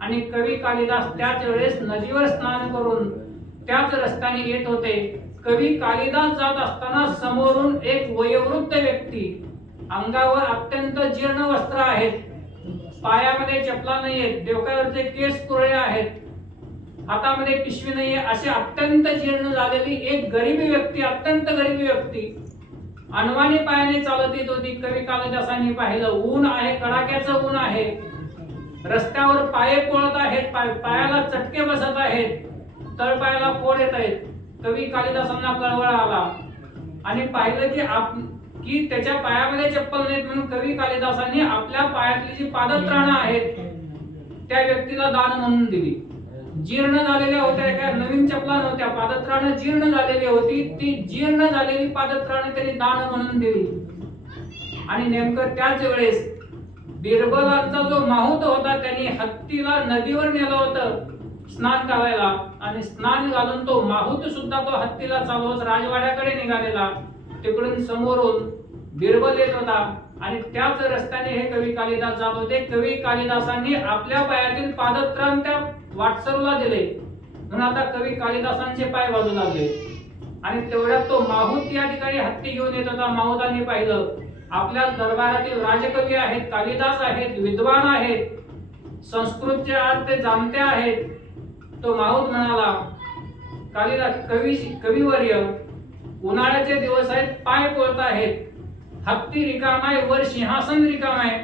आणि कवी कालिदास त्याच वेळेस नदीवर स्नान करून त्याच रस्त्याने येत होते. कवी कालिदास जात असताना समोरून एक वयोवृद्ध व्यक्ती, अंगावर अत्यंत जीर्ण वस्त्र आहेत, पायामध्ये चपला नाहीयेत, डोक्यावरचे केस कुरळे आहेत, हातामध्ये पिशवी नाहीये, अशी अत्यंत जीर्ण झालेली एक गरीबी व्यक्ती, अत्यंत गरीबी व्यक्ती अनवाणी पायाने चालत येत होती. कवी कालिदासांनी पाहिलं, ऊन आहे, कडाक्याचं ऊन आहे, रस्त्यावर पाये पोळत आहेत, पायाला चटके बसत आहेत, तळपायाला फोड येत आहेत. कवी कालिदासांना कळवळ आला आणि पाहिलं की त्याच्या पायामध्ये चप्पल नाहीत, म्हणून कवी कालिदासांनी आपल्या पायातली जी पादत्राणं आहेत त्या व्यक्तीला दान म्हणून दिली. जीर्ण झालेल्या होत्या, काय नवीन चपला नव्हत्या, पादत्राणं जीर्ण झालेली होती, ती जीर्ण झालेली पादत्राणं त्यांनी दान म्हणून दिली. आणि नेमकं त्याच वेळेस बिरबलांचा जो माहूत होता त्यांनी हत्तीला नदीवर नेलं होतं स्नान करायला, आणि स्नान घालून तो माहूत सुद्धा तो हत्तीला चालवत राजवाड्याकडे निघालेला. तिकडून समोरून बिरबल येत होता आणि त्याच रस्त्याने हे कवी कालिदास जात होते. कवी कालिदासांनी आपल्या पायातील पादत्राण त्या वाटसरूला दिले, म्हणून आता कवी कालिदासांचे पाय वाजू लागले. आणि तेवढ्यात तो माहूत या ठिकाणी हत्ती घेऊन येत होता. माहूतांनी पाहिलं, आपल्या दरबारातील राजकवी आहेत, कालिदास आहेत, विद्वान आहेत, संस्कृतचे अर्थ ते जाणते आहेत. तो माहूत म्हणाला, कालिदास कविवर्य, उन्हाळ्याचे दिवस आहेत, पाय पोळत आहेत, हत्ती रिकाम आहे, वर सिंहासन रिकाम आहे,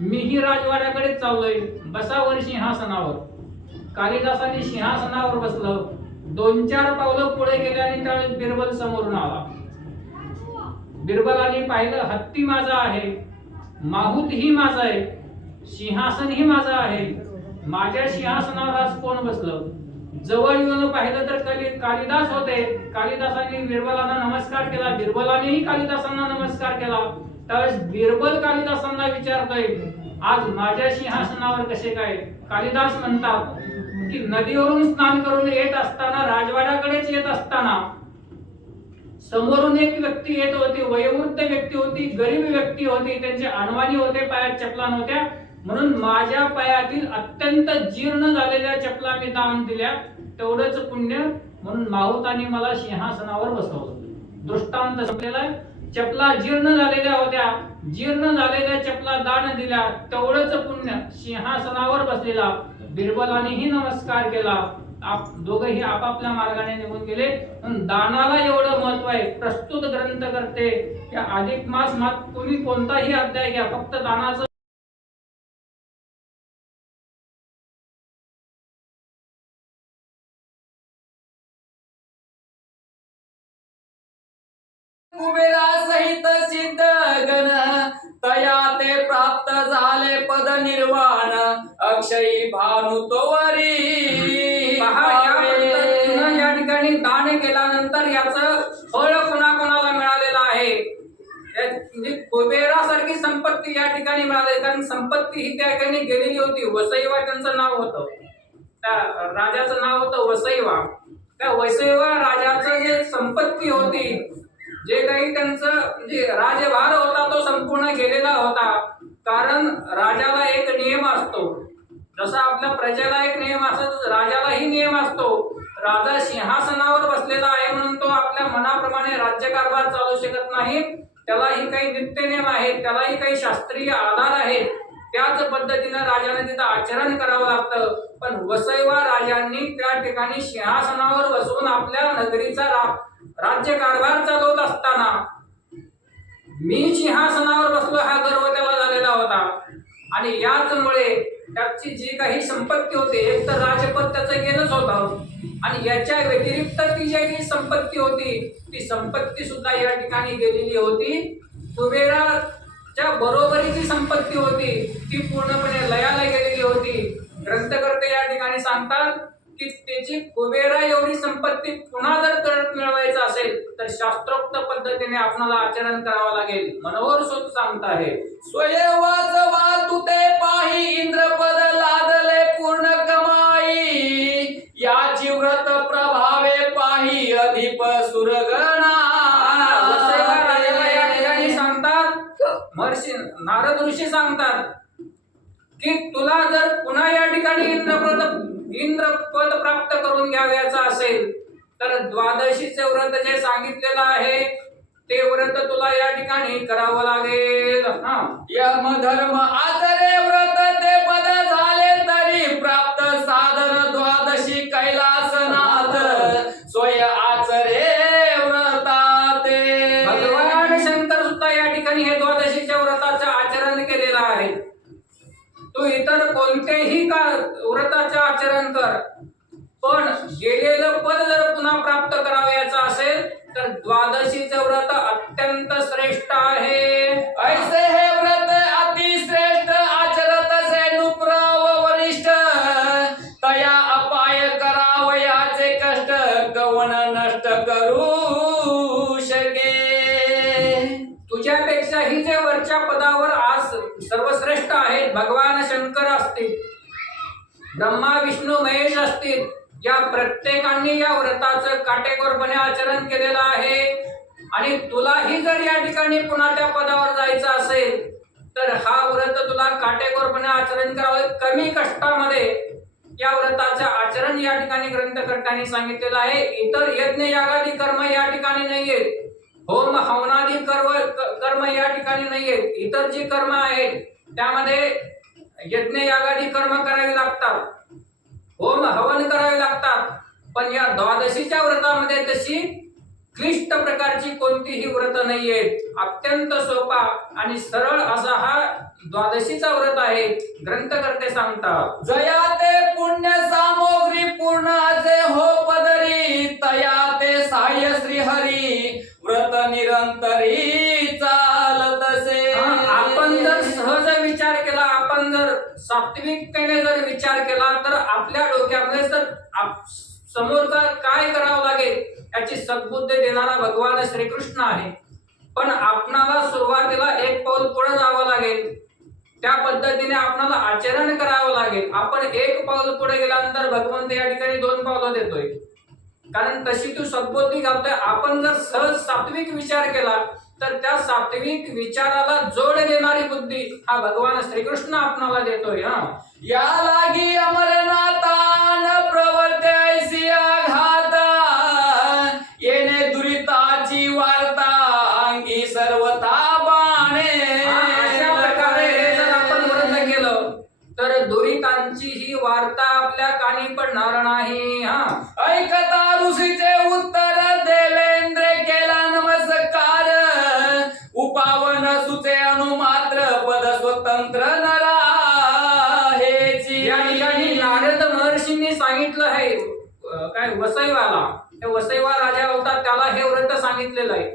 मीही राजवाड्याकडे चाललोय, बसा वर सिंहासनावर. कालिदासांनी सिंहासनावर बसलं. 2-4 पावलं पुढे गेले आणि त्यावेळेस बिरबल समोरून आला. बिरबलांनी पाहिलं, हत्ती माझा आहे, माहूत ही माझा आहे, सिंहासन ही माझं आहे, माझ्या सिंहासनावर आज कोण बसलं? जवळ येऊन पाहिलं तर कालिदास होते. कालिदासांनी बिरबलांना नमस्कार केला, बिरबलांनीही कालिदासांना नमस्कार केला. त्यावेळेस बिरबल कालिदासांना विचारतोय, आज माझ्या सिंहासनावर कसे काय? कालिदास म्हणतात की नदीवरून स्नान करून येत असताना, राजवाड्याकडेच येत असताना समोरून एक व्यक्ती येत होती, वयोवृद्ध व्यक्ती होती, गरीब व्यक्ती होती, त्यांचे अनवाणी होते, पायात चपला नव्हत्या, म्हणून माझ्या पायातील अत्यंत जीर्ण झालेल्या चपला मी दान दिल्या, तेवढंच पुण्य म्हणून माहूतांनी मला सिंहासनावर बसवलं. दृष्टांत संपलेला आहे. चपला जीर्ण झालेल्या होत्या, जीर्ण झालेल्या चपला दान दिल्या, तेवढंच पुण्य. सिंहासनावर बसलेला बिरबलांनीही नमस्कार केला. दोघंही आपापल्या मार्गाने निघून गेले. दानाला एवढं महत्व आहे. प्रस्तुत ग्रंथ करते या अधिक मास तुम्ही कोणताही अध्याय घ्या, फक्त दानाचं कुबेरा सहित सिद्ध गण तया ते प्राप्त झाले पद निर्वाण अक्षयी भानु तोवरी. या ठिकाणी दान केल्यानंतर याचं फळ कोणाकोणाला मिळालेलं आहे? म्हणजे कुबेरासारखी संपत्ती या ठिकाणी मिळाली, कारण संपत्ती ही त्या ठिकाणी गेलेली होती. वसईवा त्यांचं नाव होतं, त्या राजाचं नाव होतं वसईवा. त्या वसईवा राजाचं जे संपत्ती होती, जे काही त्यांचं म्हणजे राजभार होता, तो संपूर्ण गेलेला होता. कारण राजाला एक नियम असतो, जसा आपल्या प्रजेला एक नियम असतो, राजालाही नियम असतो. राजा सिंहासनावर बसलेला आहे म्हणून तो आपल्या मनाप्रमाणे राज्यकारभार चालू शकत नाही. त्यालाही काही नित्य नियम आहेत, त्यालाही काही शास्त्रीय आधार आहेत. त्याच पद्धतीनं राजाने तिथं आचरण करावं लागतं. पण वसईवा राजांनी त्या ठिकाणी सिंहासनावर बसून आपल्या नगरीचा राज्यकारभार चालवत असताना मी सिंहासनावर बसलो हा गर्व त्याला झालेला होता. आणि याचमुळे त्याची जी काही संपत्ती होती, एक तर राजपद त्याचं गेलंच होतं आणि याच्या व्यतिरिक्त ती जी काही संपत्ती होती ती संपत्ती सुद्धा या ठिकाणी गेलेली होती. कुबेराच्या बरोबरीची संपत्ती होती ती पूर्णपणे लयाला गेलेली होती. ग्रंथकर्ते या ठिकाणी सांगतात की त्याची कुबेरा एवढी संपत्ती पुन्हा जर परत मिळवायचं असेल तर शास्त्रोक्त पद्धतीने आपल्याला आचरण करावं लागेल. मनोहर सूत सांगत आहे, स्वयंवाच वातुते पाही इंद्रपद लादले पूर्ण कमाई, याची व्रत प्रभावे पाही अधिप सुरगणा. वसईवा राजाला या ठिकाणी सांगतात, महर्षी नारद ऋषी सांगतात की तुला जर पुन्हा या ठिकाणी इंद्रपद प्राप्त करून घ्यावयाचं असेल तर द्वादशीचे व्रत जे सांगितलेलं आहे ते व्रत तुला या ठिकाणी करावं लागेल. यमधर्म आचरे व्रत ते पद झाले तरी प्राप्त साधन द्वादशी कैलासनाथ, स्वय आचरे व्रताते. भगवान शंकर सुद्धा या ठिकाणी हे द्वादशीच्या व्रताचं आचरण केलेलं आहे. तू इतर कोणतेही का व्रताचे आचरण कर, पण गेलेलं पद जर पुन्हा प्राप्त करावयाचं असेल तर द्वादशीचं व्रत अत्यंत श्रेष्ठ आहे. ऐसे हे व्रत अतिश्रेष्ठ आचरत से नुप्र व वरिष्ठ, तया अपाय करावयाचे कष्ट कवन नष्ट करू शके. तुझ्यापेक्षा ही जे वरच्या पदावर आज सर्वश्रेष्ठ आहेत भगवान शंकर असतील, ब्रह्मा विष्णू महेश असतील, या प्रत्येकाने या व्रताचं काटेकोरपणे आचरण केलेलं आहे. आणि तुलाही जर या ठिकाणी पुन्हा त्या पदावर जायचं असेल तर हा व्रत तुला काटेकोरपणे आचरण करावं. कमी कष्टामध्ये या व्रताचं आचरण या ठिकाणी ग्रंथकर्त्यांनी सांगितलेलं आहे. इतर यज्ञ यागादी कर्म या ठिकाणी नाहीये, होम हवनादी कर्म या ठिकाणी नाहीये. इतर जी कर्म आहेत त्यामध्ये यज्ञ यागादी कर्म करावी लागतात, होम हवन करावे लागतात, पण या द्वादशीच्या व्रतामध्ये तशी क्लिष्ट प्रकारची कोणतीही व्रत नाहीये. अत्यंत सोपा आणि सरळ असा हा द्वादशीचा व्रत आहे. ग्रंथकर्ते सांगतात, जया ते पुण्य सामग्री पूर्ण असे हो पदरी, तया ते साह्य श्रीहरी व्रत निरंतरी चालतसे. आपण जर सहज विचार केला, आपण जर सात्विकतेने जर विचार केला तर आपल्या डोक्यामध्ये जर समोरचा काय करावं लागेल याची सद्बुद्धी देणारा भगवान श्रीकृष्ण आहे. पण आपणाला सुरुवातीला एक पाऊल पुढे जावं लागेल, त्या पद्धतीने आपणाला आचरण करावं लागेल. आपण एक पाऊल पुढे गेल्यानंतर भगवंत या ठिकाणी 2 पावलं देतोय, कारण तशी तू सद्बुद्धी घालतोय. आपण जर सहज सात्विक विचार केला तर त्या सात्विक विचाराला जोड देणारी बुद्धी हा भगवान श्रीकृष्ण आपणाला देतोय. या लागी अमरनाथान प्रवर्ते ऐसी आघाता, येणे दुरिताची वार्ता अंगी सर्वता बाणे. अशा प्रकारे हे जर आपण व्रत केलं तर दुरितांची ही वार्ता आपल्या कानी पडणार नाही. ऐकता ऋषीचे उत्तर देवेंद्र केला नमस्कार, उपावन सुचे अनुमात्र पद स्वतंत्र नरा हेची. या ठिकाणी नारद महर्षींनी सांगितलं आहे काय वसईवाला, वसईवा राजा होता त्याला हे व्रत सांगितलेलं आहे.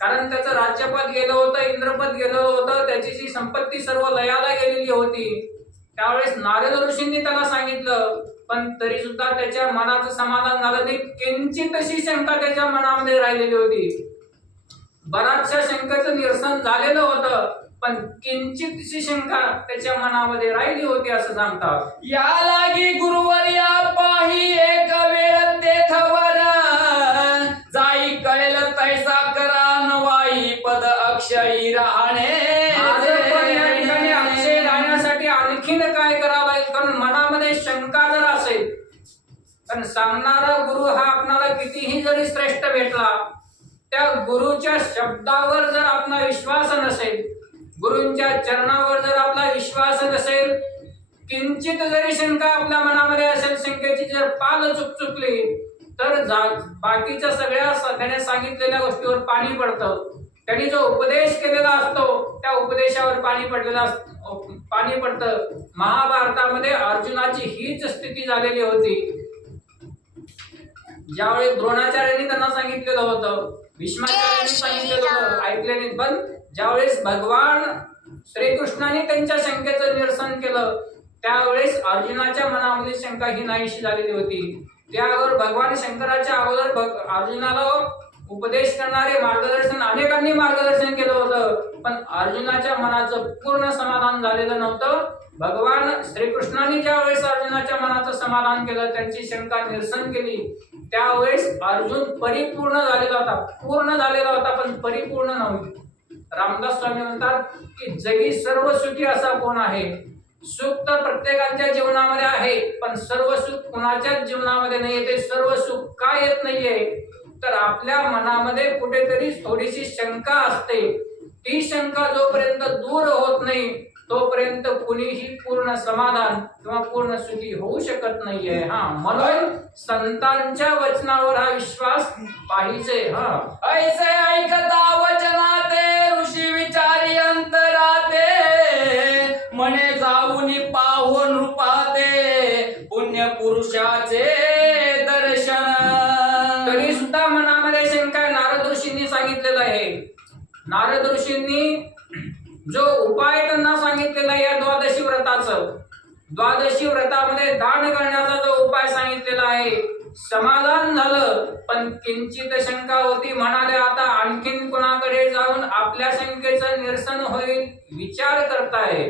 कारण त्याचं राज्यपद गेलं होतं, इंद्रपद गेलं होतं, त्याची जी संपत्ती सर्व लयाला गेलेली होती. त्यावेळेस नारद ऋषींनी त्याला सांगितलं, पण तरी सुद्धा त्याच्या मनाचं समाधान झालं नाही. किंचित अशी शंका त्याच्या मनामध्ये राहिलेली होती. बराचशा शंकेचं निरसन झालेलं होतं, पण किंचितशी शंका त्याच्या मनामध्ये राहिली होती असं सांगतात. या लागी गुरुवर्या पाही एक वेळ तेथवर, जाई कळेल तैसा करा नवाई पद अक्षयी राहणे. पण या ठिकाणी अक्षय राहण्यासाठी आणखीन काय करावं लागेल, कारण मनामध्ये शंका जर असेल, पण सांगणारा गुरु हा आपणाला कितीही जरी श्रेष्ठ भेटला, त्या गुरुच्या शब्दावर जर आपला विश्वास नसेल, गुरूंच्या चरणावर जर आपला विश्वास नसेल, किंचित जरी शंका आपल्या मनामध्ये असेल, शंकेची जर पाल चुकली तर बाकीच्या सगळ्या त्याने सांगितलेल्या गोष्टीवर पाणी पडतं. त्यांनी जो उपदेश केलेला असतो त्या उपदेशावर पाणी पडतं. महाभारतामध्ये अर्जुनाची हीच स्थिती झालेली होती. ज्यावेळी द्रोणाचार्यांनी त्यांना सांगितलेलं होतं, भीष्माचार्यांनी सांगितलेलं होतं, ऐकले नाही, पण ज्यावेळेस भगवान श्रीकृष्णाने त्यांच्या शंकेचं निरसन केलं त्यावेळेस अर्जुनाच्या मनामध्ये शंका ही नाहीशी झालेली होती. त्यावर भगवान शंकराच्या अगोदर अर्जुनाला उपदेश करणारे अनेकांनी मार्गदर्शन केलं होतं, पण अर्जुनाच्या मनाचं पूर्ण समाधान झालेलं नव्हतं. भगवान श्रीकृष्णाने ज्या वेळेस अर्जुनाच्या मनाचं समाधान केलं, त्यांची शंका निरसन केली, त्यावेळेस अर्जुन परिपूर्ण झालेला होता, पूर्ण झालेला होता पण परिपूर्ण नव्हती. रामदास स्वामी म्हणतात की जगी सर्व सुखी असा कोण आहे? सुख तर प्रत्येकाच्या जीवनामध्ये आहे, पण सर्व सुख कुणाच्याच जीवनामध्ये नाही येते. सर्व सुख का येत नाहीये तर आपल्या मनामध्ये कुठेतरी थोडीशी शंका असते. ती शंका जोपर्यंत दूर होत नाही तोपर्यंत कुणीही पूर्ण समाधान किंवा पूर्ण सुखी होऊ शकत नाहीये. म्हणून संतांच्या वचनावर हा विश्वास पाहिजे. ऐसे ऐकता वचनाते ऋषी विचारी अंतराते, म्हणे जाऊनी पाहो नृपाते पुण्य पुरुषाचे दर्शन. तरी सुद्धा मनामध्ये शंका नारद ऋषींनी सांगितलेला आहे. नारद ऋषींनी जो उपाय त्यांना सांगितलेला आहे या द्वादशी व्रताचं, द्वादशी व्रतामध्ये दान करण्याचा जो उपाय सांगितलेला आहे, समाधान झालं. पण किंचित शंका होती. म्हणाले आता आणखीन कोणाकडे जाऊन आपल्या शंकेचं निरसन होईल विचार करताय.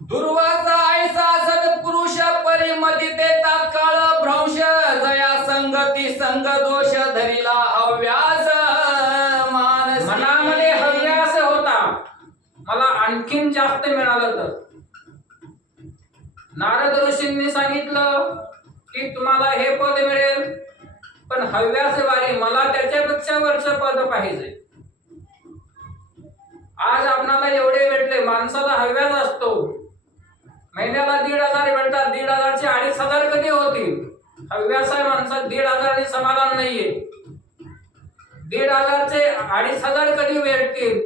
दुर्वासा ऐसा सत्पुरुष परिमती ते तात्काळ भ्रंश, जया संगती संग दोष धरिला हव्यास मानसी. मनामध्ये हव्यास होता, मला आणखीन जास्त मिळालं तर. नारद ऋषींनी सांगितलं की तुम्हाला हे पद मिळेल, पण हव्यास वारी मला त्याच्यापेक्षा वरचं पद पाहिजे. आज आपणाला एवढे भेटले, माणसाला हव्यास असतो. महिन्याला 1,500 भेटतात, 1,500चे 2,500 कधी होतील? हव्यास आहे माणसात. 1,500 समाधान नाहीये. 1,500चे 2,500 कधी भेटतील?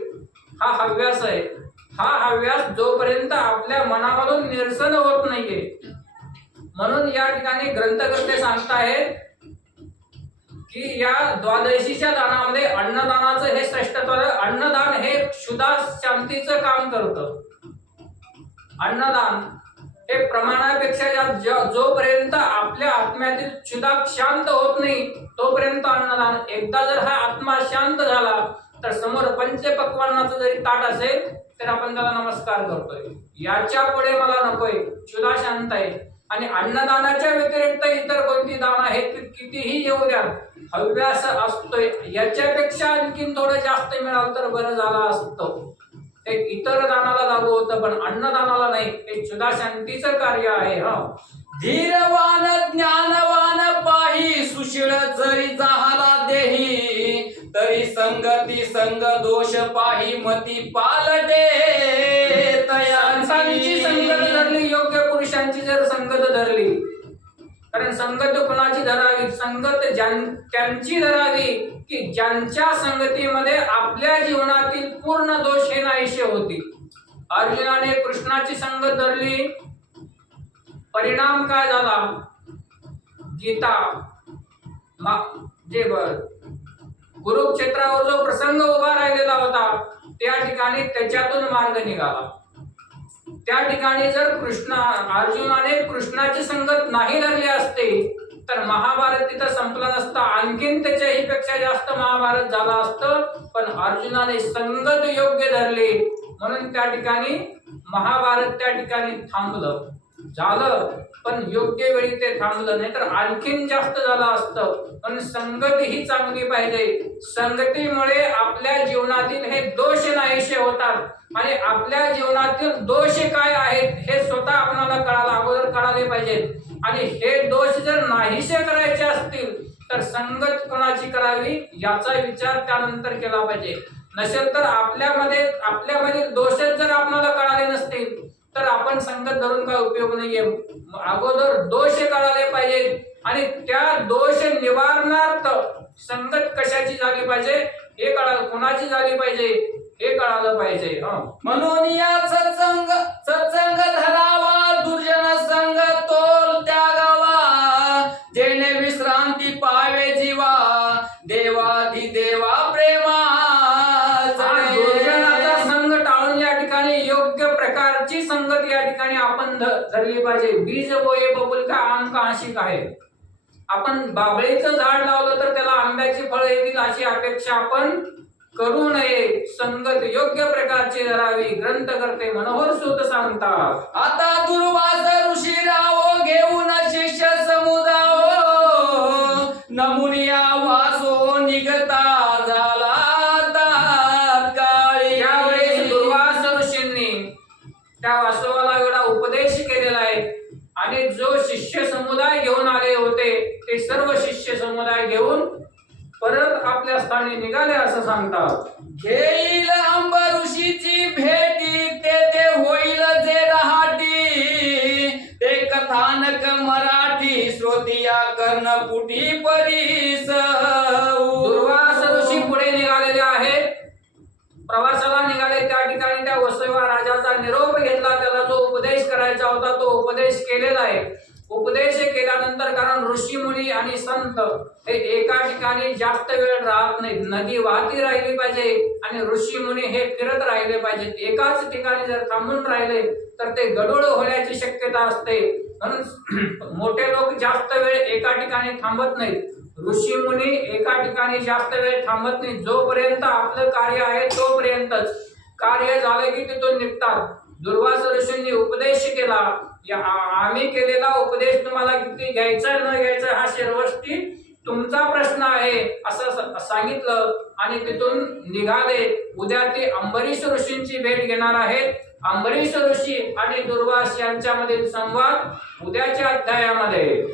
हा हव्यास आहे. हा हव्यास जोपर्यंत आपल्या मनामधून निरसन होत नाहीये. म्हणून या ठिकाणी ग्रंथकर्ते सांगतायत की या द्वादशीच्या दानामध्ये अन्नदानाचं हे श्रेष्ठत्व. अन्नदान हे क्षुधा शांतीचं काम करतं. अन्नदान हे प्रमाणापेक्षा जोपर्यंत आपल्या आत्म्यातील क्षुधा शांत होत नाही तोपर्यंत अन्नदान. एकदा जर हा आत्मा शांत झाला तर समोर पंचपक्वान्नाचं जरी ताट असेल तर आपण त्याला नमस्कार करतोय. याच्या पुढे मला नकोय, क्षुधा शांत आहे. आणि अन्नदानाच्या व्यतिरिक्त इतर कोणती दान आहेत कितीही येऊ द्या, हव्यास असतोय. याच्यापेक्षा आणखीन थोडं जास्त मिळालं तर बरं झालं असतं. हे इतर दानाला लागू होतं पण अन्नदानाला नाही. हे क्षुधा शांतीचं कार्य आहे. धीरवान ज्ञानवान पाही सुशील जरी जाहाला देही, तरी संगती संग दोष पाही मती पालटे माणसांची संगत धरली, योग्य पुरुषांची जर संगत धरली, कारण संगत कोणाची धरावी? संगत त्यांची धरावी की ज्यांच्या संगतीमध्ये आपल्या जीवनातील पूर्ण दोष हे नाहीसे होतील. अर्जुनाने कृष्णाची संगत धरली, परिणाम काय झाला? गीता जे कुरुक्षेत्रावर जो प्रसंग उभा राहिलेला होता त्या ठिकाणी त्याच्यातून मार्ग निघाला. त्या ठिकाणी जर अर्जुनाने कृष्णाची संगत नाही धरली असते तर महाभारत तिथं संपलं नसतं. आणखीन त्याच्याही पेक्षा जास्त महाभारत झालं असतं. पण अर्जुनाने संगत योग्य धरली म्हणून त्या ठिकाणी महाभारत त्या ठिकाणी थांबलं. झालं पण योग्य वेळी ते थांबलं, नाही तर आणखीन जास्त झालं असतं. पण संगती ही चांगली पाहिजे. संगतीमुळे आपल्या जीवनातील हे दोष नाहीसे होतात आणि आपल्या जीवनातील दोष काय आहेत हे स्वतः आपल्याला अगोदर कळाले पाहिजेत. आणि हे दोष जर नाहीसे करायचे असतील तर संगत कोणाची करावी याचा विचार त्यानंतर केला पाहिजे. नसेल तर आपल्यामध्ये दोषच जर आपल्याला कळाले नसतील तर आपण संगत धरून काय उपयोग नाहीये. अगोदर दोष कळाले पाहिजेत आणि त्या दोष निवारणार्थ संगत कशाची झाली पाहिजे हे कळालं, कोणाची झाली पाहिजे हे कळालं पाहिजे. म्हणून या सत्संग धरावा, दुर्जन संग तोल त्यागावा, जेणे विश्रांती पावे जीवा, देवाधिदेवा प्रेमा. दुर्जनाचा संघ टाळून या ठिकाणी योग्य प्रकारची संगत या ठिकाणी आपण धरली पाहिजे. बीज बोये बबुल का आम का आशिक आहे. आपण बाबळीचं झाड लावलं तर त्याला आंब्याची फळं येतील अशी अपेक्षा आपण करू नये. संगत योग्य प्रकारची धरावी. ग्रंथकर्ते मनोहर सूत सांगतात. आता दुर्वास ऋषी रावो, घेऊन शिष्य समुदायो, नमुनिया वासो निघता झाला तात्काळी. त्यावेळेस दुर्वास ऋषींनी त्या वासवाला एवढा उपदेश केलेला आहे आणि जो शिष्य समुदाय घेऊन आले होते ते सर्व शिष्य समुदाय घेऊन परत आपल्या स्थानी निघाले असं सांगतात. घेईल अंब ऋषीची भेटी, ते होईल जे रहाटी, ते कथानक मराठी श्रोतिया कर्णपुटी परीस. दुर्वास ऋषी पुढे निघालेले आहेत, प्रवासाला निघाले. त्या ठिकाणी त्या वसुदेवा राजाचा निरोप घेतला, त्याला जो उपदेश करायचा होता तो उपदेश केलेला आहे. उपदेश केल्यानंतर कारण ऋषी मुनी आणि संत हे एका ठिकाणी जास्त वेळ राहत नाहीत. नदी वाहती राहिली पाहिजे आणि ऋषी मुनी हे फिरत राहिले पाहिजेत. एकाच ठिकाणी जर थांबून राहिले तर ते गडोळ होण्याची शक्यता असते. म्हणून मोठे लोक जास्त वेळ एका ठिकाणी थांबत नाहीत. ऋषी मुनी एका ठिकाणी जास्त वेळ थांबत नाहीत. जोपर्यंत आपलं कार्य आहे तोपर्यंतच. कार्य झालं की तिथून निघतात. दुर्वास ऋषींनी उपदेश केला. आम्ही केलेला उपदेश तुम्हाला किती घ्यायचा न घ्यायचा हा शेवटी तुमचा प्रश्न आहे असं सांगितलं आणि तिथून निघाले. उद्या ते अंबरीश ऋषींची भेट घेणार आहेत. अंबरीश ऋषी आणि दुर्वास यांच्यामधील संवाद उद्याच्या अध्यायामध्ये.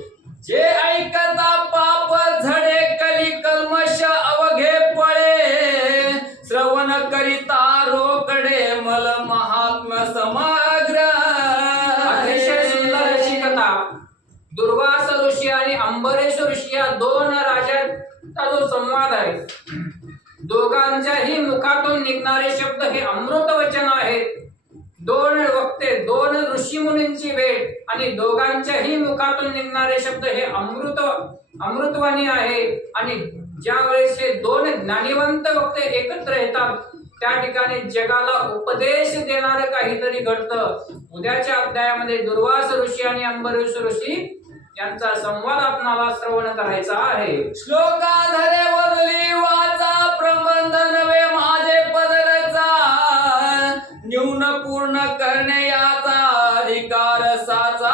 जे ऐकता पाप झडे, कली कल्मश अवघे पळे, श्रवण करिता रोकडे मल महात्म समग्र. अतिशय सुंदर अशी कथा. दुर्वास ऋषी आणि अंबरीश ऋषी या दोन राजांचा जो संवाद आहे, दोघांच्याही मुखातून निघणारे शब्द हे अमृत वचन आहेत. दोन वक्ते, दोन ऋषी मुनींची भेट आणि दोघांच्याही मुखातून निघणारे शब्द हे अमृतवाणी आहे. आणि ज्या वेळेस हे दोन ज्ञानिवंत वक्ते एकत्र येतात त्या ठिकाणी जगाला उपदेश देणारं काहीतरी घडतं. उद्याच्या अध्यायामध्ये दुर्वास ऋषी आणि अंबरीश ऋषी यांचा संवाद आपणाला श्रवण करायचा आहे. श्लोकाधरे वदली वाचा, प्रबंध नवे माझे पदरचा, न्यून पूर्ण करणे याचा अधिकार साचा.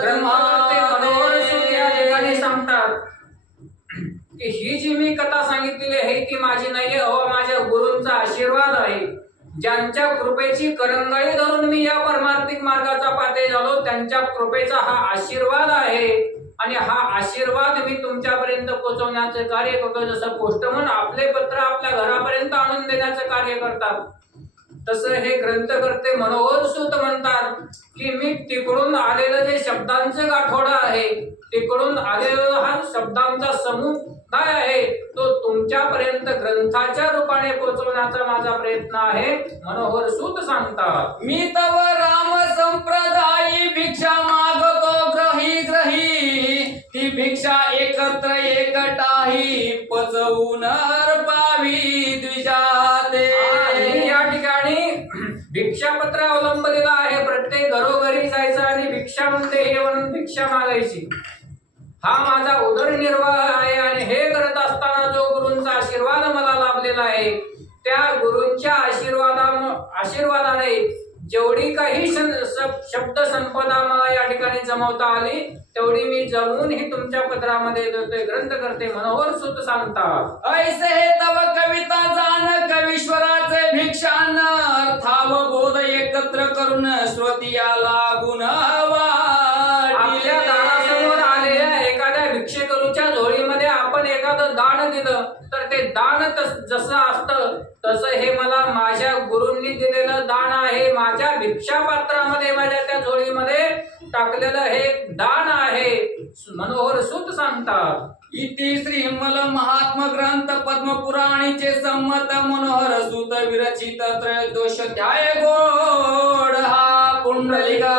ग्रंथकर्ते मनोहर सूत या ठिकाणी सांगतात की ही जी मी कथा सांगितलेली आहे ती माझी नाहीये, माझ्या गुरूंचा आशीर्वाद आहे. ज्यांच्या कृपेची करंगळी धरून मी या परमार्थिक मार्गाचा पाते झालो त्यांच्या कृपेचा हा आशीर्वाद आहे. आणि हा आशीर्वाद मी तुमच्यापर्यंत पोहोचवण्याचं कार्य करतो. जसं पोस्टमन आपले पत्र आपल्या घरापर्यंत आणून देण्याचं कार्य करतात, तसं हे ग्रंथकर्ते मनोहर सूत म्हणतात की मी तिकडून आलेलं जे शब्दांचं गाठोडं आहे, तिकडून आलेला हा शब्दांचा समुदाय आहे, तो तुमच्यापर्यंत ग्रंथाच्या रूपाने पोहोचवण्याचा माझा प्रयत्न आहे. मनोहर सूत सांगतात. मी तव राम संप्रदायी भिक्षा मागतो ग्रही ग्रही, ती भिक्षा एकत्र एकटाही पचवून अर्पावी द्विजाते. या ठिकाणी भिक्षापत्र अवलंबलेला आहे. प्रत्येक घरोघरी जायचं आणि भिक्षा म्हणते हे म्हणून भिक्षा मागायची. हा माझा उदरनिर्वाह आहे आणि हे करत असताना जो गुरूंचा आशीर्वाद मला लाभलेला आहे त्या गुरूंच्या आशीर्वादाने जेवढी काही शब्द संपदा मला या ठिकाणी जमवता आली तेवढी मी जमवून ही तुमच्या पत्रामध्ये देतोय. ग्रंथकर्ते मनोहर सूत सांगतात. ऐसे हे तव कविता जाण कवीश्वराचे भिक्षान, अर्थाव बोध एकत्र करून श्रोतिया लागून आपल्या दारासमोर आलेल्या एखाद्या भिक्षेकरूच्या झोळीमध्ये आपण एखादं दान दिलं तर ते दान जसं असतं तसं हे मला माझ्या गुरूंनी दिलेलं दान आहे. माझ्या भिक्षापात्रामध्ये माझ्या त्या झोळीमध्ये टाकलेलं हे दान आहे मनोहर सूत सांगतात. इति श्री हिमल महात्मा ग्रंथ पद्मपुराणीचे संमत मनोहर सूत विरचित त्रयोदशोध्याय गोड हा पुंडलिका